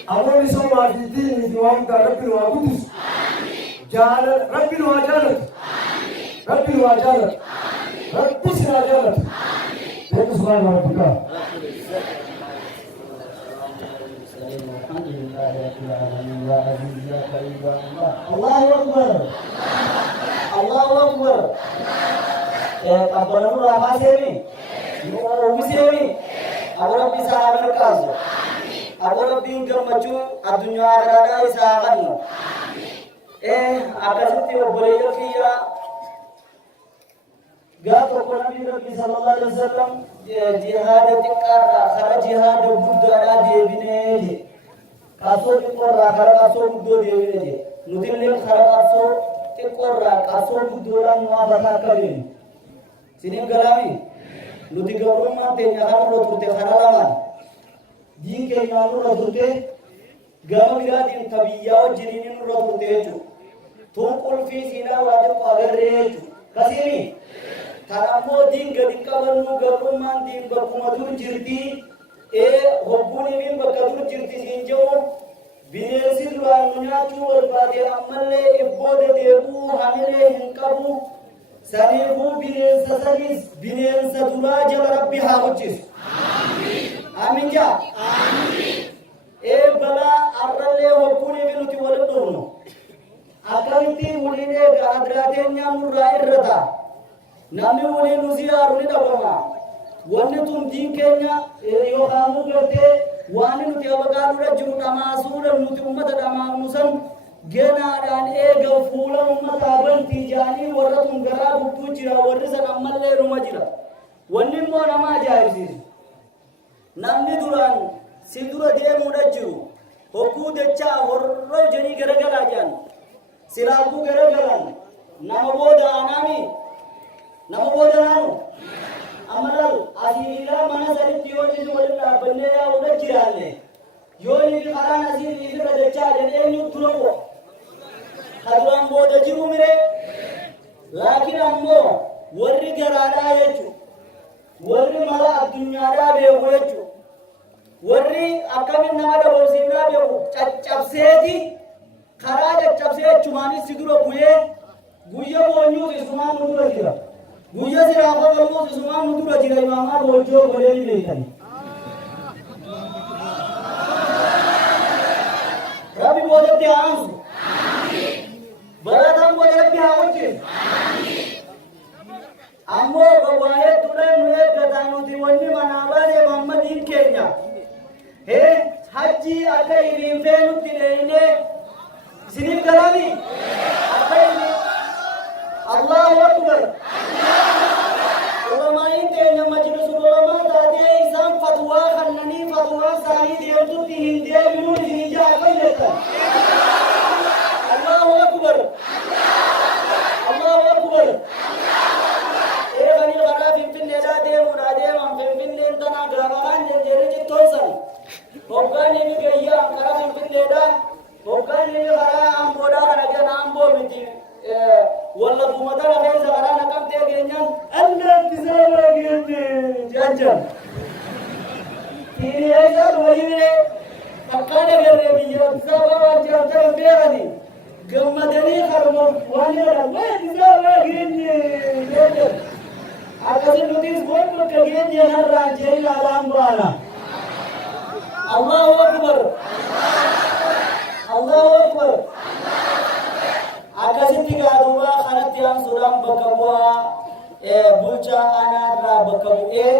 Aboo misoomaa fi diinii fi waan hundaa rabbi nu haa guddisu. Rabbi nu haa jaalatu. Rabbi nu haa jaalatu. Rabbi si haa jaalatu. Beeku subhaana rabbika. الحمد لله رب العالمين يا عزيز يا كريم يا الله الله اكبر الله اكبر قبلنا راما سيمي نور سيمي اگر ربي صاحب الكاز اگر ربي گرمچو الدنيا غرادا يساغن اكاسيتي وبريو كيا قال تقول النبي صلى الله عليه وسلم جهاد تكارا خرج جهاد بدرا دي بنيه kaso tikorra khara kaso buddo deewine nutille khara kaso tikorra kaso buddo la nuwa bata kabin sinin galami nuti gabruma te nyahar ro turte khara laman din ke nyalu ro turte gama biradin tabiya jirinin ro turte ju tuqul fi sina wa de qagarre ju kasimi taramo din gadin kabanu gabruma din bakumadur jirti hobbuni min bakadur jirti sinjo bineensi duraan nyaachuu barbaade ammallee ibbooda deebuu hamilee hin qabu saniifuu bineensa sanis bineensa duraa jala rabbi haa hojjisu amiin jaa balaa arrallee hobbuni min nuti waliin dhufnu akkamitti waliin eega adraateen nyaamurraa irrata namni waliin nu ziyaaru ni dhabama wanni tun diin keenya yookaan gartee waan nuti abagaadura jiru dhamaasuudha nuti ummata dhamaamusan genaadhaan eega fuula ummataa bantii jaanii warra tun garaa gubbuu jira warri san ammallee numa jira wanni immoo nama ajaa'ibsiisu namni duraan si dura deemuudha jiru hogguu dachaa horroo jedhanii garagalaa jiran silaabuu garagalan nama booda anaami nama booda naanu amaral asila mana saritti yoni wala banne ya wala jirale yoni bi qarana asir ibra de chale enu tulo kadran boda jiru mire lakin ammo warri garada yechu warri mala adunya da be wechu warri akamin nama da bosinda be chaccabseti khara chaccabsechu mani siguro guye bonyu isman mudura jira guya se apa kalau semua mutu lagi dari mama bojo boleh ni tadi. Rabi bojo tiang. Beratam bojo tiang macam. Ambo bawaye tulen mulai katanya diwani mana bade mama din Kenya. Haji ada ini fenu tidak ini. Sini kalami. Apa ini? Allahu Akbar. Ulamain tenya majlis ulama tadi isam fatwa khanani fatwa sani dia tu Hindia minun hinja apa itu? Allahu Akbar. Allahu Akbar. Kani bara pimpin neda de murade mam pimpin nentana gravakan jere jitosan. Hokani mi gaya kara pimpin neda. Hokani mi kara amboda kara nambo miti. والله بمدار غير زغران كم تيجينيان أنا تزار جيني جانجان تيري أيضا ويني أكاد غير بيجي تزار وانجان تبيعني كم مدني خرمو واني وين تزار جيني جانجان أكاد نوديس بون كجيني هالران جيل علام بانا الله أكبر الله أكبر akasitti gaaduma kanatti amsuudhaan bakka bu'aa bulchaa aanaarraa bakka bu'ee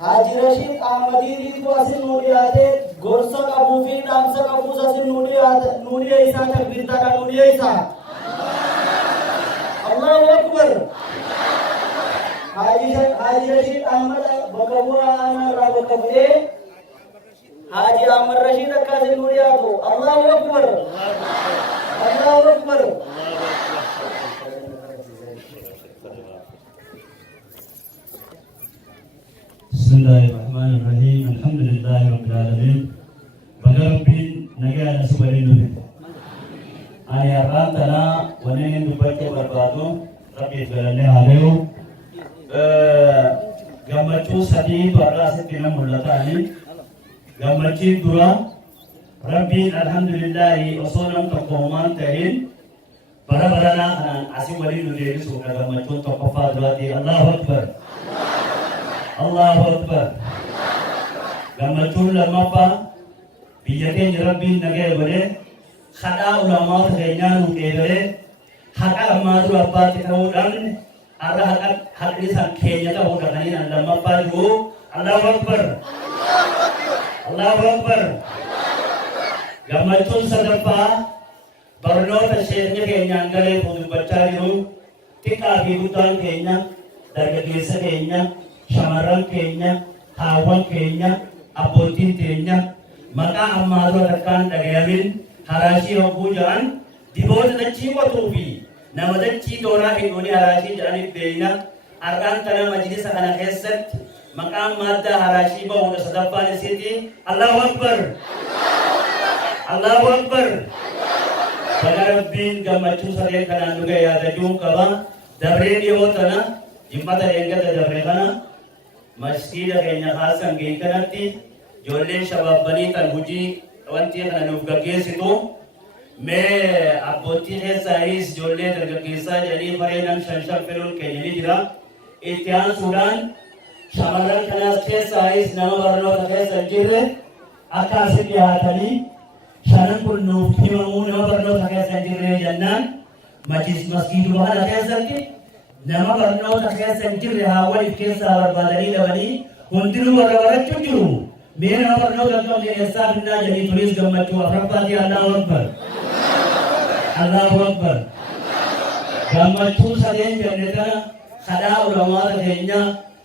Haji Rashid Ahmadiitu asin nu dhiyaate gorsa qabuu fi dhaamsa qabuus asin nu dhiyaate isaa takbirtaadhaan nu dhiyeessa. Haji Rashid Ahmad Bakabura Anara Bakabde Haji Ahmad Rashid Akazin Muriato Allahu Akbar Allahu Akbar Bismillahirrahmanirrahim. Alhamdulillahirabbil alamin. Bagarabbin nagaa subhanahu ayyaran tana wanen dubbate barbado rabbi galanne haleyo gammachu sadi barra sitina mullatani gammachi dura rabbi alhamdulillah osonam taqoman tahin bara-barana anan asim wali nuderi suka gammachu taqofa durati Allahu Akbar Allahu Akbar gammachu lamapa biyake rabbi nage bole khada ulama kenya nu kebere haka amadu abba tikaudan ara hak lisan kenya ta hoda kani lamma padu Allahu Akbar Allahu Akbar gammachu sadapa barno ta shehnya kenya ngale pun baca diru tika bibutan kenya dargaggeessa kenya shamaran kenya hawan kenya abotin kenya maka amadu takkan dagayamin harashi hubujaan diboda dachi watubi nama dachi dora hidoni harashi jani beina arkan tana majlis kana khesat maqam madda harashi ba udah sadafan siti Allahu Akbar Allahu Akbar Bagarabbin gammachu sare kana nuga yada jum kaba dabre di hotana jimmata enga da dabre kana masjid kenya khasan ge kanati jolle shabab bani tan huji wanti kana nu gagesitu me aboti है साइज जोड़ने दरगेसा जरी फरेनम शंशा फिरुल के जरी जरा इतिहास सुडान शमरन कनास के साइज नवबरनो तके संजीर आकाश की हाथली शरणपुर नूफी मामू नवबरनो तके संजीर जन्नन मस्जिद वहां तके संजीर नवबरनो तके संजीर हावल के सावर बदली लबनी हुंदिरु वरवर चुजु मेरे नवबरनो तके मेरे साथ ना जरी पुलिस गम्मत अफरफाती अल्लाहु Akbar Allahu Akbar. Gammachu saden jannata khada ulama kenya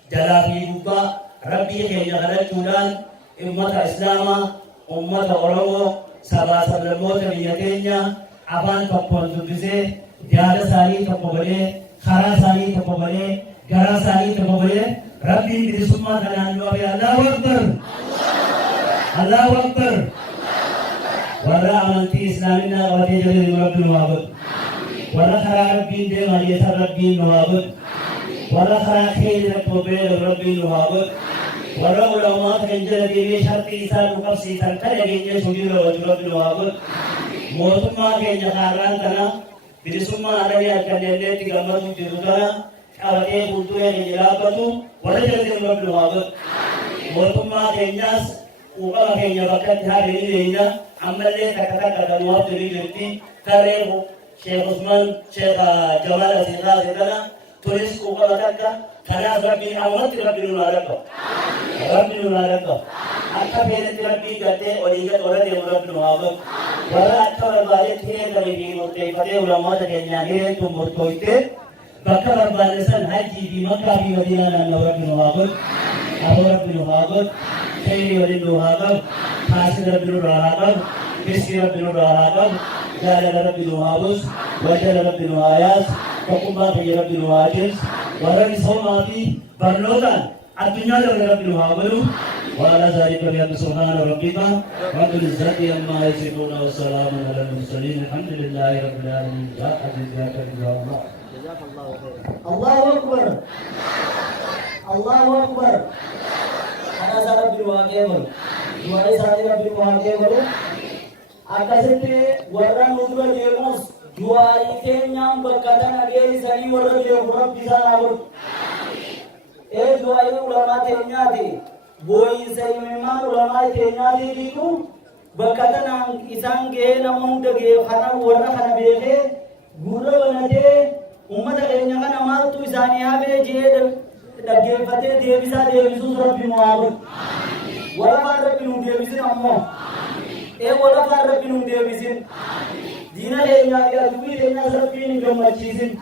jalafi gubba rabbi kenya kada chudan ummat islama ummat oromo saba sablamot niyatenya aban tokkon dubise diada sari tokkobale khara sari tokkobale gara sari tokkobale rabbi bisumma dananyo be Allahu Akbar Allahu Akbar wala amanti islamina wati jalil rabbil wabud wala khara rabbi de maliyata rabbi wabud wala khara khair rabbi wabud wala ulama kenjala dewi sharti isa nukafsi tantare genye sudira rabbi wabud motuma kenya kharan tana birisumma adani akanelle tigamatu jirudana awate bultuya jelabatu wala jalil rabbil wabud motuma kenyas uga kenya bakat hari ini amalle takata kadamwa tiri jirti kare Sheikh Usman Sheikh Jamal Azizah Zidana tulis uga takka kana rabbi awat rabbi nuraka akka pere rabbi gate oliga ora de rabbi nuwaba wala akka bale thire dari bi murte pate ulama ta kenya he tu murtoite bakka bale san haji bi makka bi madina na rabbi nuwaba rabbi nuwaba Khairi wali nuwaba khas rabbi nuwaba Bisi Rabbi Nuhadab, Jala Rabbi Nuhabus, Wajala Rabbi Nuhayas, Kakumba Rabbi Nuhajis, Warani Somati, Barnodan, Atunya Rabbi Nuhabalu, Wala Zari Kabiyat Subhana Rabbika, Rabbil Izzati Amma Yasifuna wa Salamun ala Mursalin, Alhamdulillahi Rabbil Alamin, Ya Aziz Ya Karim Ya Allah. Allahu Akbar Allahu Akbar Ana Rabbi Nuhagebal Duare Sadi Rabbi Nuhagebal akasete warra nudra demus duai kenyam berkatan ageri sani warra demus rabbi salawur duai ulama kenyati boy sai memang ulama kenyati itu berkatan isang ke namun dege khana warra khana bege gura banate ummat kenya kan amal tu isani habe je dage fate devisa devisu rabbi muabud warra rabbi nu devisin ammo wala far rabbi nu devisin dina le nya ya dubi le nya rabbi ni gammachisin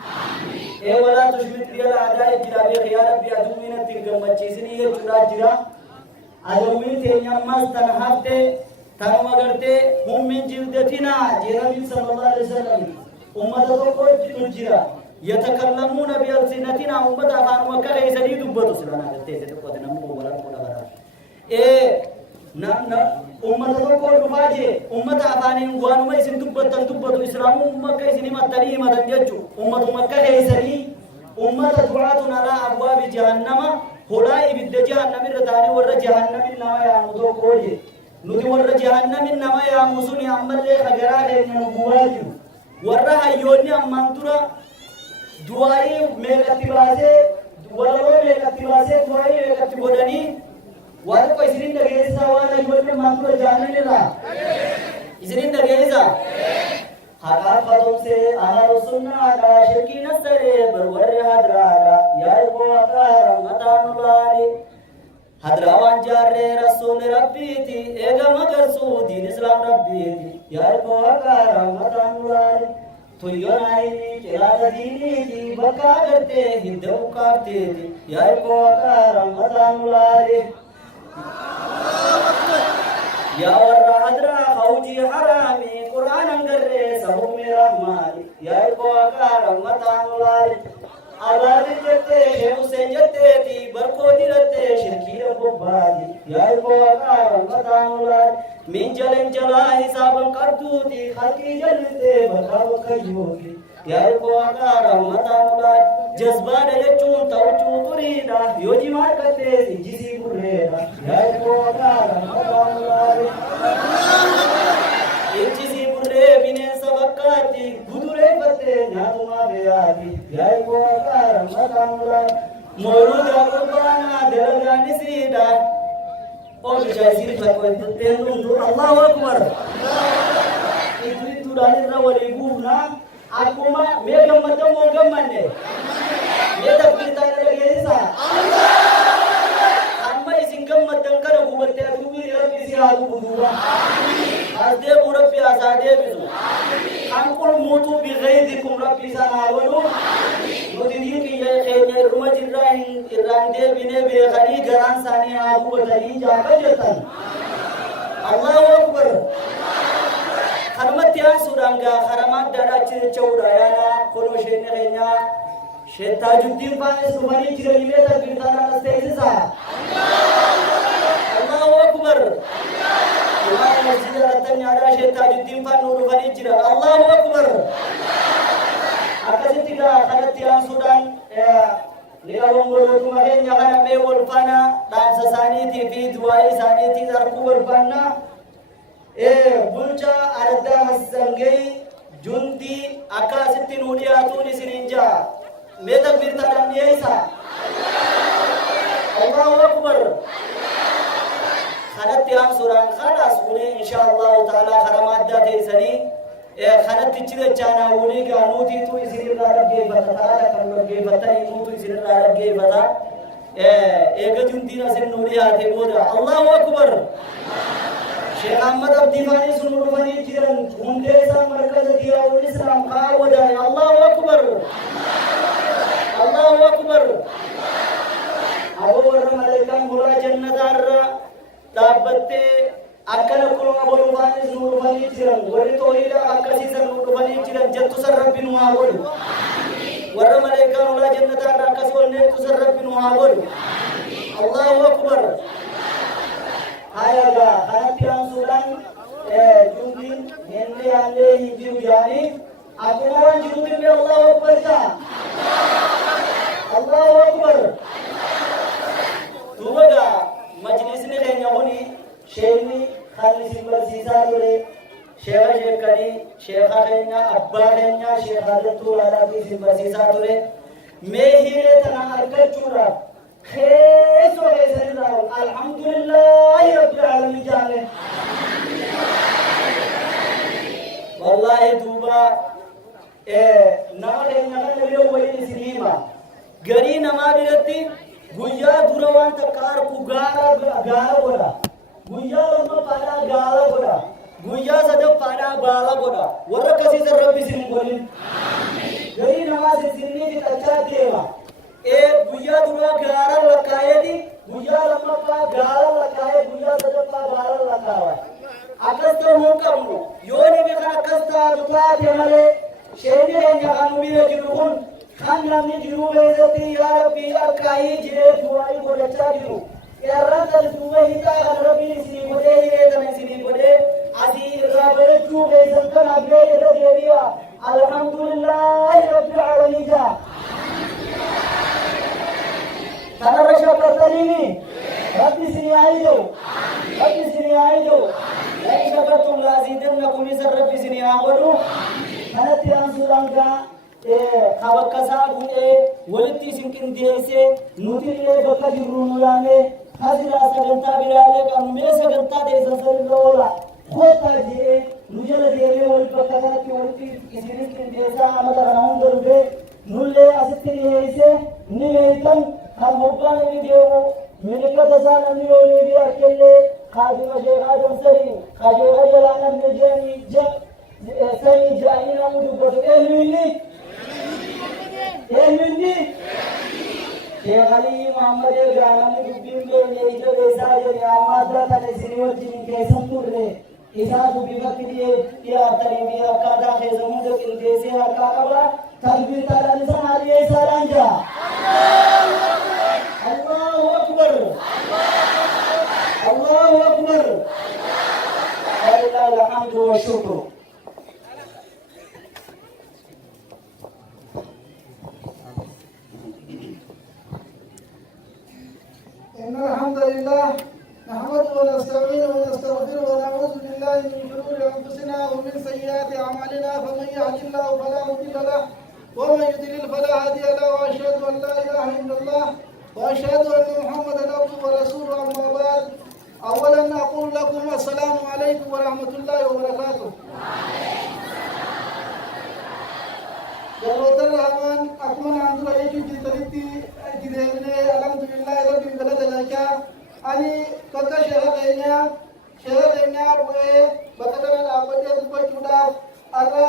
إيه ولا تشمت بي الأعداء الجرابي يا ربي أدوين تنقم تشيزني يجرا جرا أدوين تنيمس تنحفت تنما قرتي هم من جلدتنا جرابي صلى الله عليه وسلم أمة تقول جرا يتكلمون بألسنتنا أمة أفان مكة إيساني دبتو سلانا تتيسي تقول نمو ولا تقول إيه أمة تقول بفاجي أمة أفانين وانما إسن دبتو إسلام مكة إسني متني متنججو أمة مكة إيساني أمة دعاة على أبواب جهنم هلاي بد جهنم الرتاني ور جهنم النما يا مدو كوجي نودي ور جهنم النما يا مسوني أمل خجرا نبواجو ور هيوني أمانتورا دعائي ميكاتباسي ولو ميكاتباسي دعائي ميكاتبوداني وانا کو اسرین دگیسا وانا یوت مانتو جاننے للا اسرین دگیسا حقا قدم سے انا رسولنا على شرکی نسرے برور حضرارا یا کو رحمتان اللہ حضروان جار رسول ربی تھی ایگا مگر سو دین اسلام ربی تھی یا کو رحمتان اللہ تو یونائی چلا دینی تھی بکا کرتے ہندو کارتے تھی یا کو رحمتان اللہ يا ورا حضرا خوجي حرامي قرآن انقر سهم رحماني يا إخوة رحمتان الله أباد جتے شیخ حسین جتے تھی برکو دیرتے شرکی رب بادی یا إخوة رحمتان الله من جلن جلا حسابا کردو دی خلقی جلتے بکا بکیوگی یا إخوة رحمتان الله جذبان لچون توچون تریدا یوجی مار کرتے جسی بریدا یا إخوة رحمتان الله جسی برے بنے سبکاتی گدرے پتے ناتما بیادی یا إخوة رحمتان الله مولود قربانا دلگانی سیدا اور بچائی سیر خلقوی تتیندون دو اللہ اکبر ادری تو ڈالی را ولی گونا akkuma mee gammaddan moo gammanne mee takbirtaan dhageessisa amma isin gammaddan kana gubattee aduubii rabbi si haa gubuduuba as deebu rabbi as haa deebisu an qulmuutuu bigaydikum rabbi isan haa godhu nuti diin kiyya keenya irruma irraan deebinee beekanii garaan isaanii haa gubatanii jaaba jettan allahu akbar خرمت يا سورانغا خرمات داراچ چودا يانا كونو شينغينيا شيتا جودين فانس سوماني جيريمه تبيتانا استيزا الله اكبر الله مسجد رتن يادا شيتا جودين فان نور فاني جيرا الله اكبر akasitiga kanatti ya sudan lira wongolo tumaren nyagana me wolfana dansa saniti fi duai saniti zarku wolfana bulcha arda hasangei jundi akasitti nudiyatuni sininja me takbir taran yesa Allahu akbar khanat yam suran khalas uni inshallah taala kharamat da teisani khanat chira chana uni ga nuti tu isinira rabbi batara kan rabbi batari nutu isinira rabbi bata ega jundi na sin nudiyate boda Allahu akbar Sheikh अहमद अब्दीफानी सुनुरफानी जिरन घूमते सा मरकज दिया उल इस्लाम का वदा अल्लाहु अकबर अबू बकर मलिकन बुला जन्नदार ताबते अकल कुल अबूफानी सुनुरफानी जिरन वरी तोहिला अकसी सुनुरफानी जिरन जत्तु सरबिन वावल वर मलिकन बुला जन्नदार अकसी वने तु सरबिन वावल अल्लाहु Akbar ayaga hatian sudan jumbi nende ande hindu jani akuwan jumbi be Allahu akbar ka Allahu akbar tumaga majlis ne kenya honi sheyni khali simbal sisa dole sheikha shekani sheikha kenya abba kenya sheikha datu ala bi simbal sisa dole me hire tana arkachura خيسو غيسر الحمد لله رب العالمين جانه والله دوبا نمال نبيو ولي سليما غري نما بيرتي غيا دروان تكار کو گارا ودا غيا لما پادا گالا ودا غيا سد پادا بالا ودا ورکسي سر ربي سين بولين gari namaas isinni tachaa deema guyyaa duraa gaara lakkaa'eeti guyyaa lammaffaa gaara lakkaa'ee guyyaa sadaffaa gaara lakkaawa akkas ta'uu qabnu yoo nimi kan akkas taatu taate malee sheeni keenya kan bira jiru kun kan namni jiru keessatti yaa rabbii harkaa'ii jiree du'aa'ii godhachaa jiru irranta duuba hiikaa kan rabbiin isinii godhee hiree kan isinii godhee asii irraa barachuu keessan kan hafee irra deebi'a alhamdulillahi rabbil aalamiin jaa tanarra shakkartaniini rabbi isinii haayideu rabbi isinii haayideu لئن شكرتم لأزيدنكم إذا ربي سني أعبدوا كانت أنصران كا خبكسا ولتي سنكن ديسي نوتي لي بكا جرون يامي هذه سجنتا بلالي كانوا مي سجنتا ديسا سرلولا خوتا جي نجل ديوي والبكا كانت ولتي سنكن ديسا أمتا غنون دربي نولي أستي ديسي نيميتن خمبان بيديو ملكة تسانا نيولي بي أكلي خادم شيخ آدم سري خادم جلانا من جاني سني جاني نمود بس مني شيخ علي محمد جلانا من دبين بين يجوا لساجر يا مادرا تنسيني وجين كيسم توري إذا دبيبا كديه يا تريبي أكادا خيزمود كنديسي أكادا تلبي تارا نسان عليه سارانجا الله أكبر الله أكبر ولله الحمد والشكر إن الحمد لله نحمده ونستعينه ونستغفره ونعوذ بالله من شرور أنفسنا ومن سيئات أعمالنا فمن يهد الله فلا مضل له ومن يضلل فلا هادي له وأشهد أن لا إله إلا الله وأشهد أن محمدا عبده ورسوله أما بعد أولا أقول لكم السلام عليكم ورحمة الله وبركاته. جلوت الرحمن أكمل عند رأيك جلتني جديرني الحمد لله رب البلد لك أني كذا شهر كينيا بوي بكتنا الأبد يدبر جودا أرا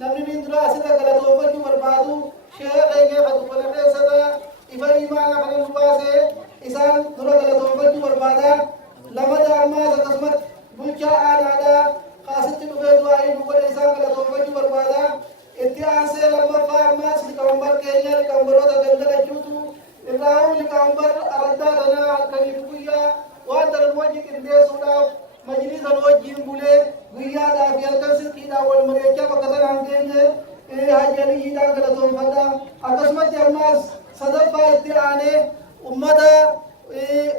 نبي من دراسة كلا توفر جبربادو شهر كينيا بدو بلده سدا إبراهيم أنا خلنا نباسه إنسان درا كلا توفر جبربادا لما جامع سكسمت بوجا آدادا خاصة تبغى دعائي بقول إنسان كلا توفر جبربادا إتياسه لما فاهمة سكامبر كينيا كامبرو تقدر يجوتو إبراهيم لكامبر أردا لنا كنيفويا وأنتر الوجه كندي سودا مجلس الوجه بوله ويا دافيا كسر كيدا والمريكا بكتر عندنا هاجري يدا كلا توفر أكسمت جامع صدفة إتيانه أمدا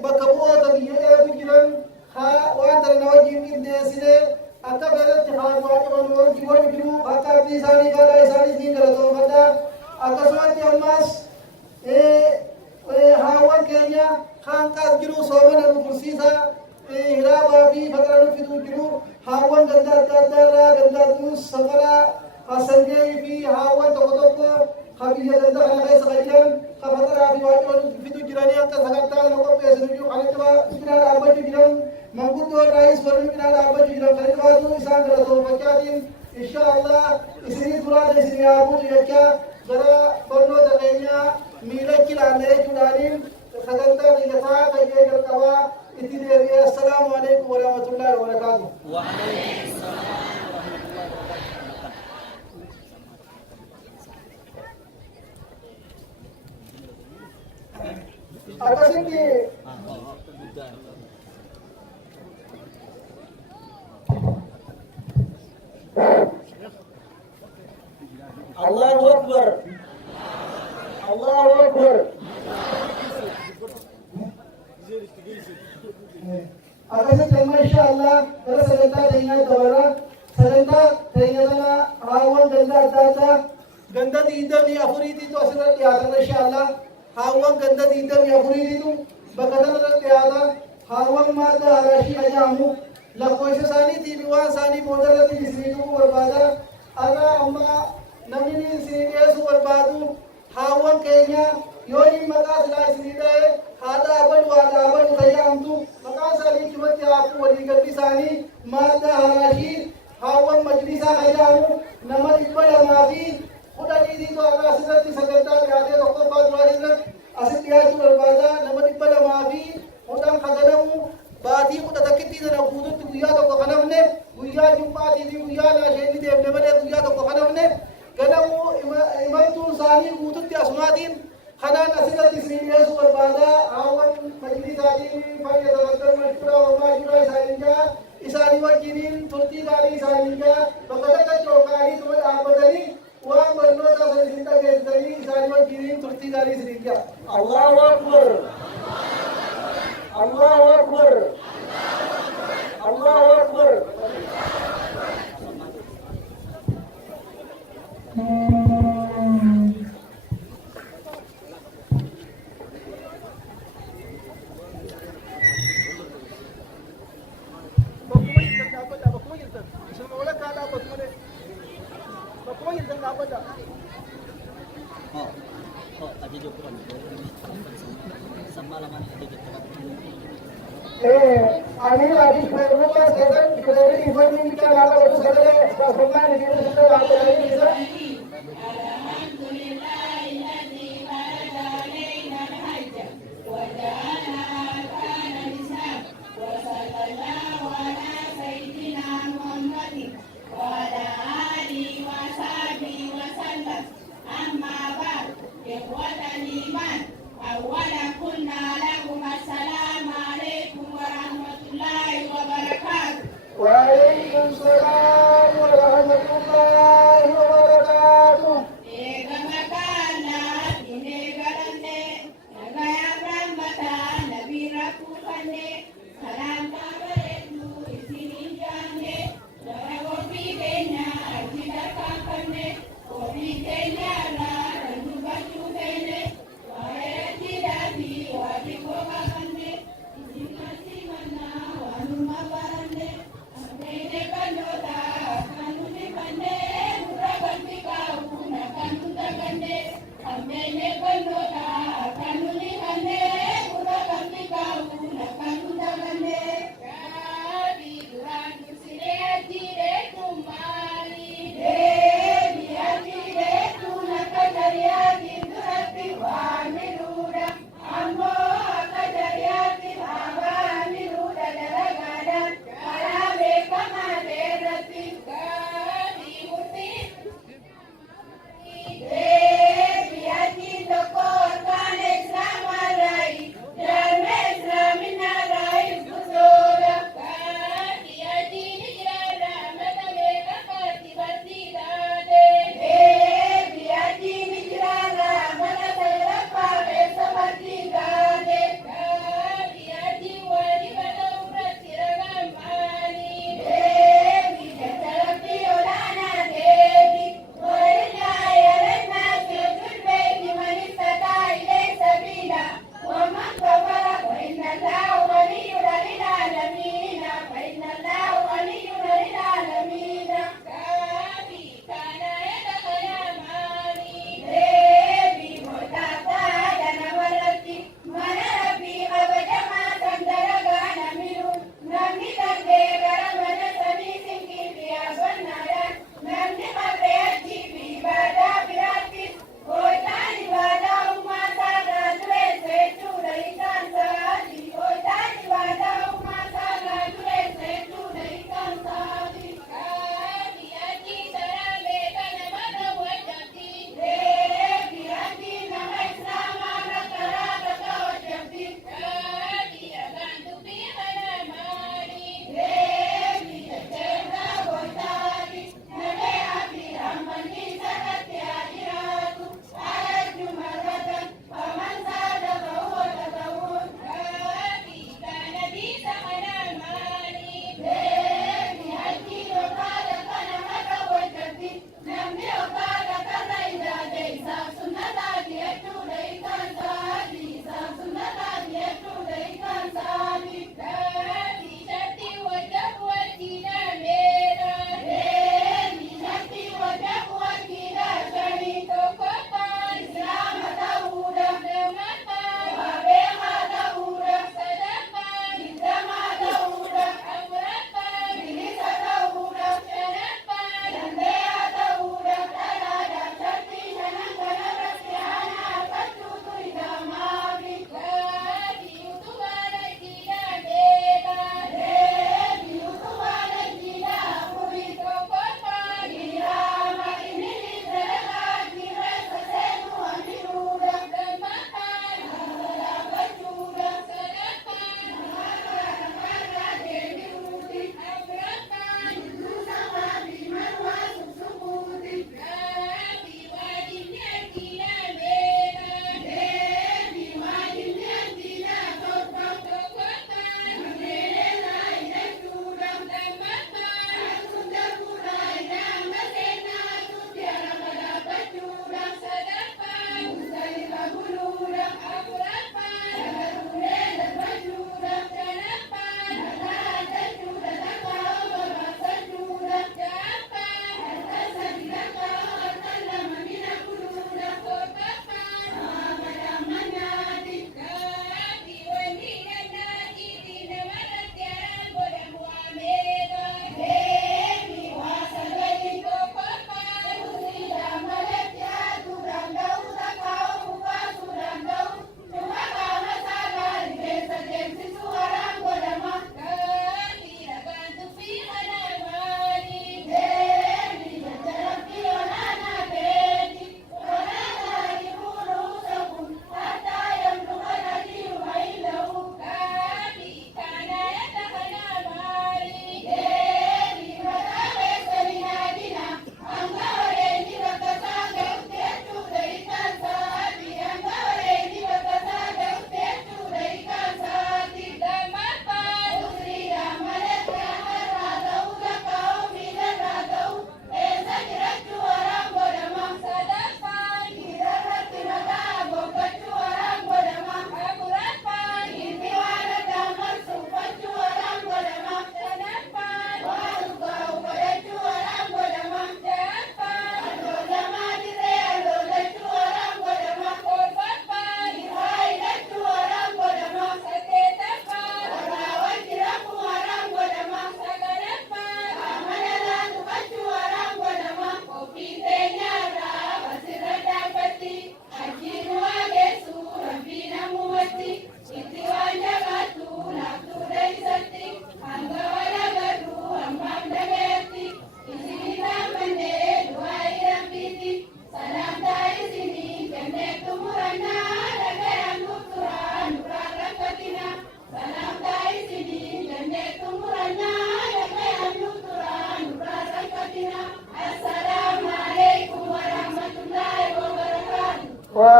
بكبوة تبيه بجرن ها وأنتر الوجه كندي سيده أنت بلد تخاف واجب الوجه وجهه أكثر بيساني كلا إساني دين كلا توفر أكسمت جامع هاوان كينيا خان كاس جلو صوبنا الكرسيسا هرابا في فترة نفتو جلو هاوان گندا تردارا گندا دوس سفرا خسنجي في هاوان تقطوكو خبيجة گندا خلقه سغيران خفترا في واجب نفتو جراني أنت سغرتا نقوم بيسنجو خلقوا إكنا الأربج جران منقود دور رئيس ورم إكنا الأربج جران خلقوا إسان درسو فكاتين إن شاء الله إسني فراد إسني أبو جيكا جرا فرنو تغينيا ميلك لانه جدالين سغنتا نيفا كيجي كوا اتديري السلام عليكم ورحمة الله وبركاته. وعليكم السلام ورحمة الله وبركاته. الله أكبر الله أكبر أكثر كلمة إن شاء الله ترى سجنتا تيجي دورا سجنتا تيجي لنا هاون جندا دادا جندا ديندم يافريدي تو أسرع ياسر إن شاء الله هاون جندا ديندم يافريدي تو بكذا يادا هاون ما دا راشي أجامو لقوش ساني تيبوان ساني بودر تي بسريتو بربادا أنا أما نمني سيريس بربادو هاون كينيا يوني مكاس لا سيريده هذا أبد خيامتو مكاس علي كمت يأكل ولي قلبي ساني ماذا هراشي هاون مجلسا خيامو نمت إقبال ما في kudhanii diitu akka asirratti sagantaa dhiyaatee tokkoffaa duraan irratti asitti dhiyaachuu barbaada. Nama 210 kadhanamu baatii 11 sana guututti guyyaa tokko kan hafne guyyaa Jummaatii fi guyyaa Laasheenii deemne malee guyyaa tokko kan hafne ganamu imaltuun isaanii guututti asumaatiin kanaan asirratti isin dhiyeessuu barbaada. Haawwan majlisaatiin fayyadaman mashkuraa homaa jiraa isaanii jaa isaanii wajjiniin turtii gaarii isaanii jaa bakka takka cookaanii tuma dhaabbatanii waan barnoota sana isin dhageessisanii isaanii wajjiniin turtii gaarii isin jaa. Allahu Akbar. Allahu Akbar. Allahu Akbar. Ani lagi berumah sekarang dari event kita lakukan sekarang bersama di sini kita lakukan ini bisa. Waalaikumsalam warahmatullahi wabarakatuh.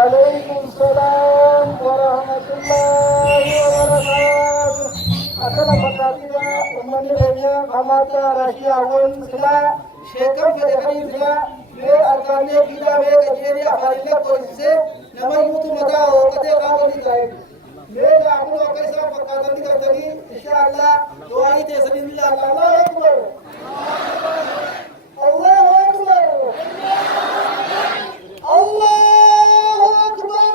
وعليكم السلام ورحمة الله وبركاته. أكلم فقاتنا ومن غنيا خماتا راشيا ونسلا شيكم فدخل فيها أركانه كذا بكثير أفعال كويسة نما يموت متى وقت قابل تايم ليه أقول وكيسا فقاتني كتني إن شاء الله دعائي تسليم الله الله أكبر الله أكبر الله أكبر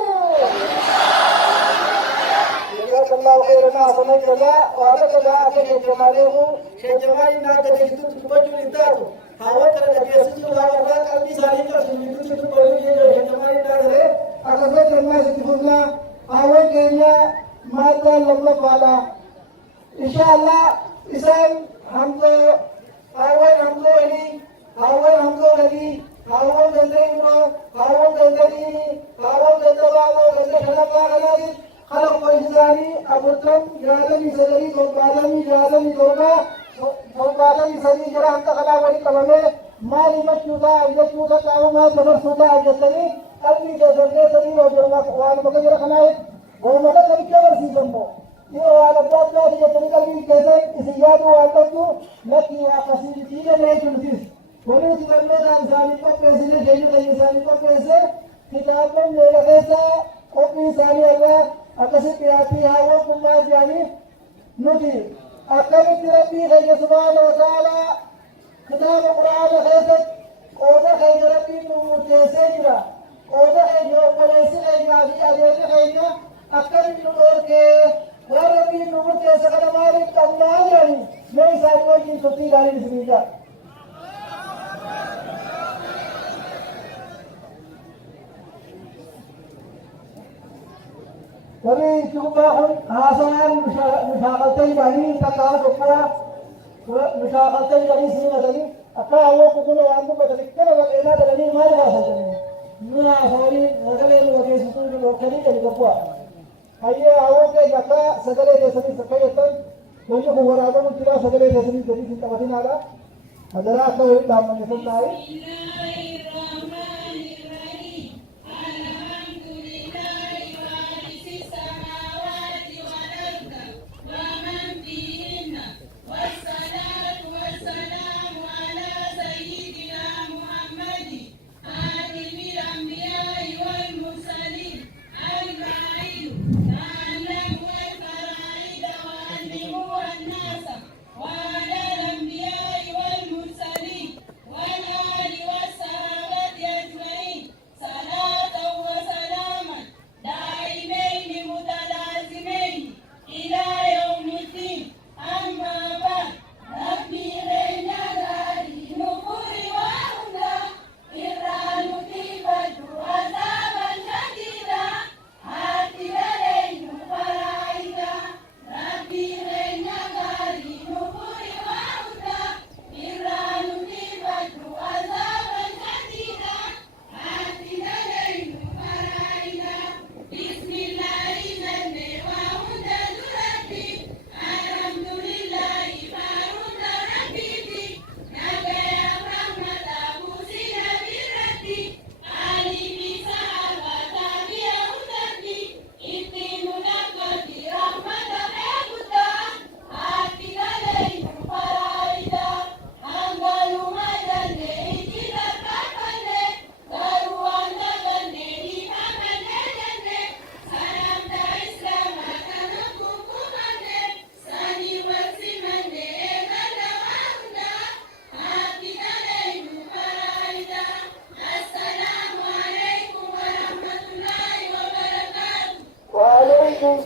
جزاك الله خيرا حسنا جزاء وعليك جزاء شيخ جماله شيخ جمالي ناقد يجدد تبجل انتاتو هاوكر الجيسي وهاوكر قلبي سالي كرسل يجدد تبجل شيخ جمالي ناقد أخذت الناس تفضنا هاوكرنا ماذا لله فعلا إن شاء الله إسان حمدو هاوكر حمدو إلي هاوكر حمدو إلي هاوكر دلدينو هاوكر دلديني هاوكر دلدبابو دلدخلق آخلاتي خلق وإجزاني أبطم جادمي سدري توبادمي جادمي توبا توبادمي سدري جرا أنت خلا ولي قمامي مالي مشوطا أجتوطا قاوما تمرسوطا أجتني قلبي جسدني سدري وجرما فقوان مكجر خنائي ومدى قبي كبر سيزمو يو على بلاد لا تجتني قلبي كيسن إسياد وعلتو لكي وقسي جيدة ليشن سيس ولي تبنى إنساني کو پیسے نے جينو إنساني کو پیسے كتاباً لغيسا قبي إنساني الله أكسي بياتي هاو كما جاني نجي أكبت ربي خير سبحانه وتعالى كتاب القرآن خيسك أودا خير ربي نمو تيسيجرا أودا خير يوقنيسي خير عفي أدير خير أكبت نمور كي وربي نمو تيسك مالك الله جاني میں ساری وجہ ستی گالی بسم اللہ ولی شباهم حسنان مشاغلتين بني تقاعد أخرى مشاغلتين بني سنة ذلك أقرأ وقتنا وعنده بتذكر والإناد الذي ما يغاسل من أخواني نغلين وكيسطون الوكلين لقبوا هيا أوك يقرأ سجل جسدي سكيتا ويجب ورادة من تلا سجل جسدي جديد تمتين على هذا لا أخوة إلا من يسلنا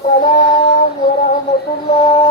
السلام ورحمة الله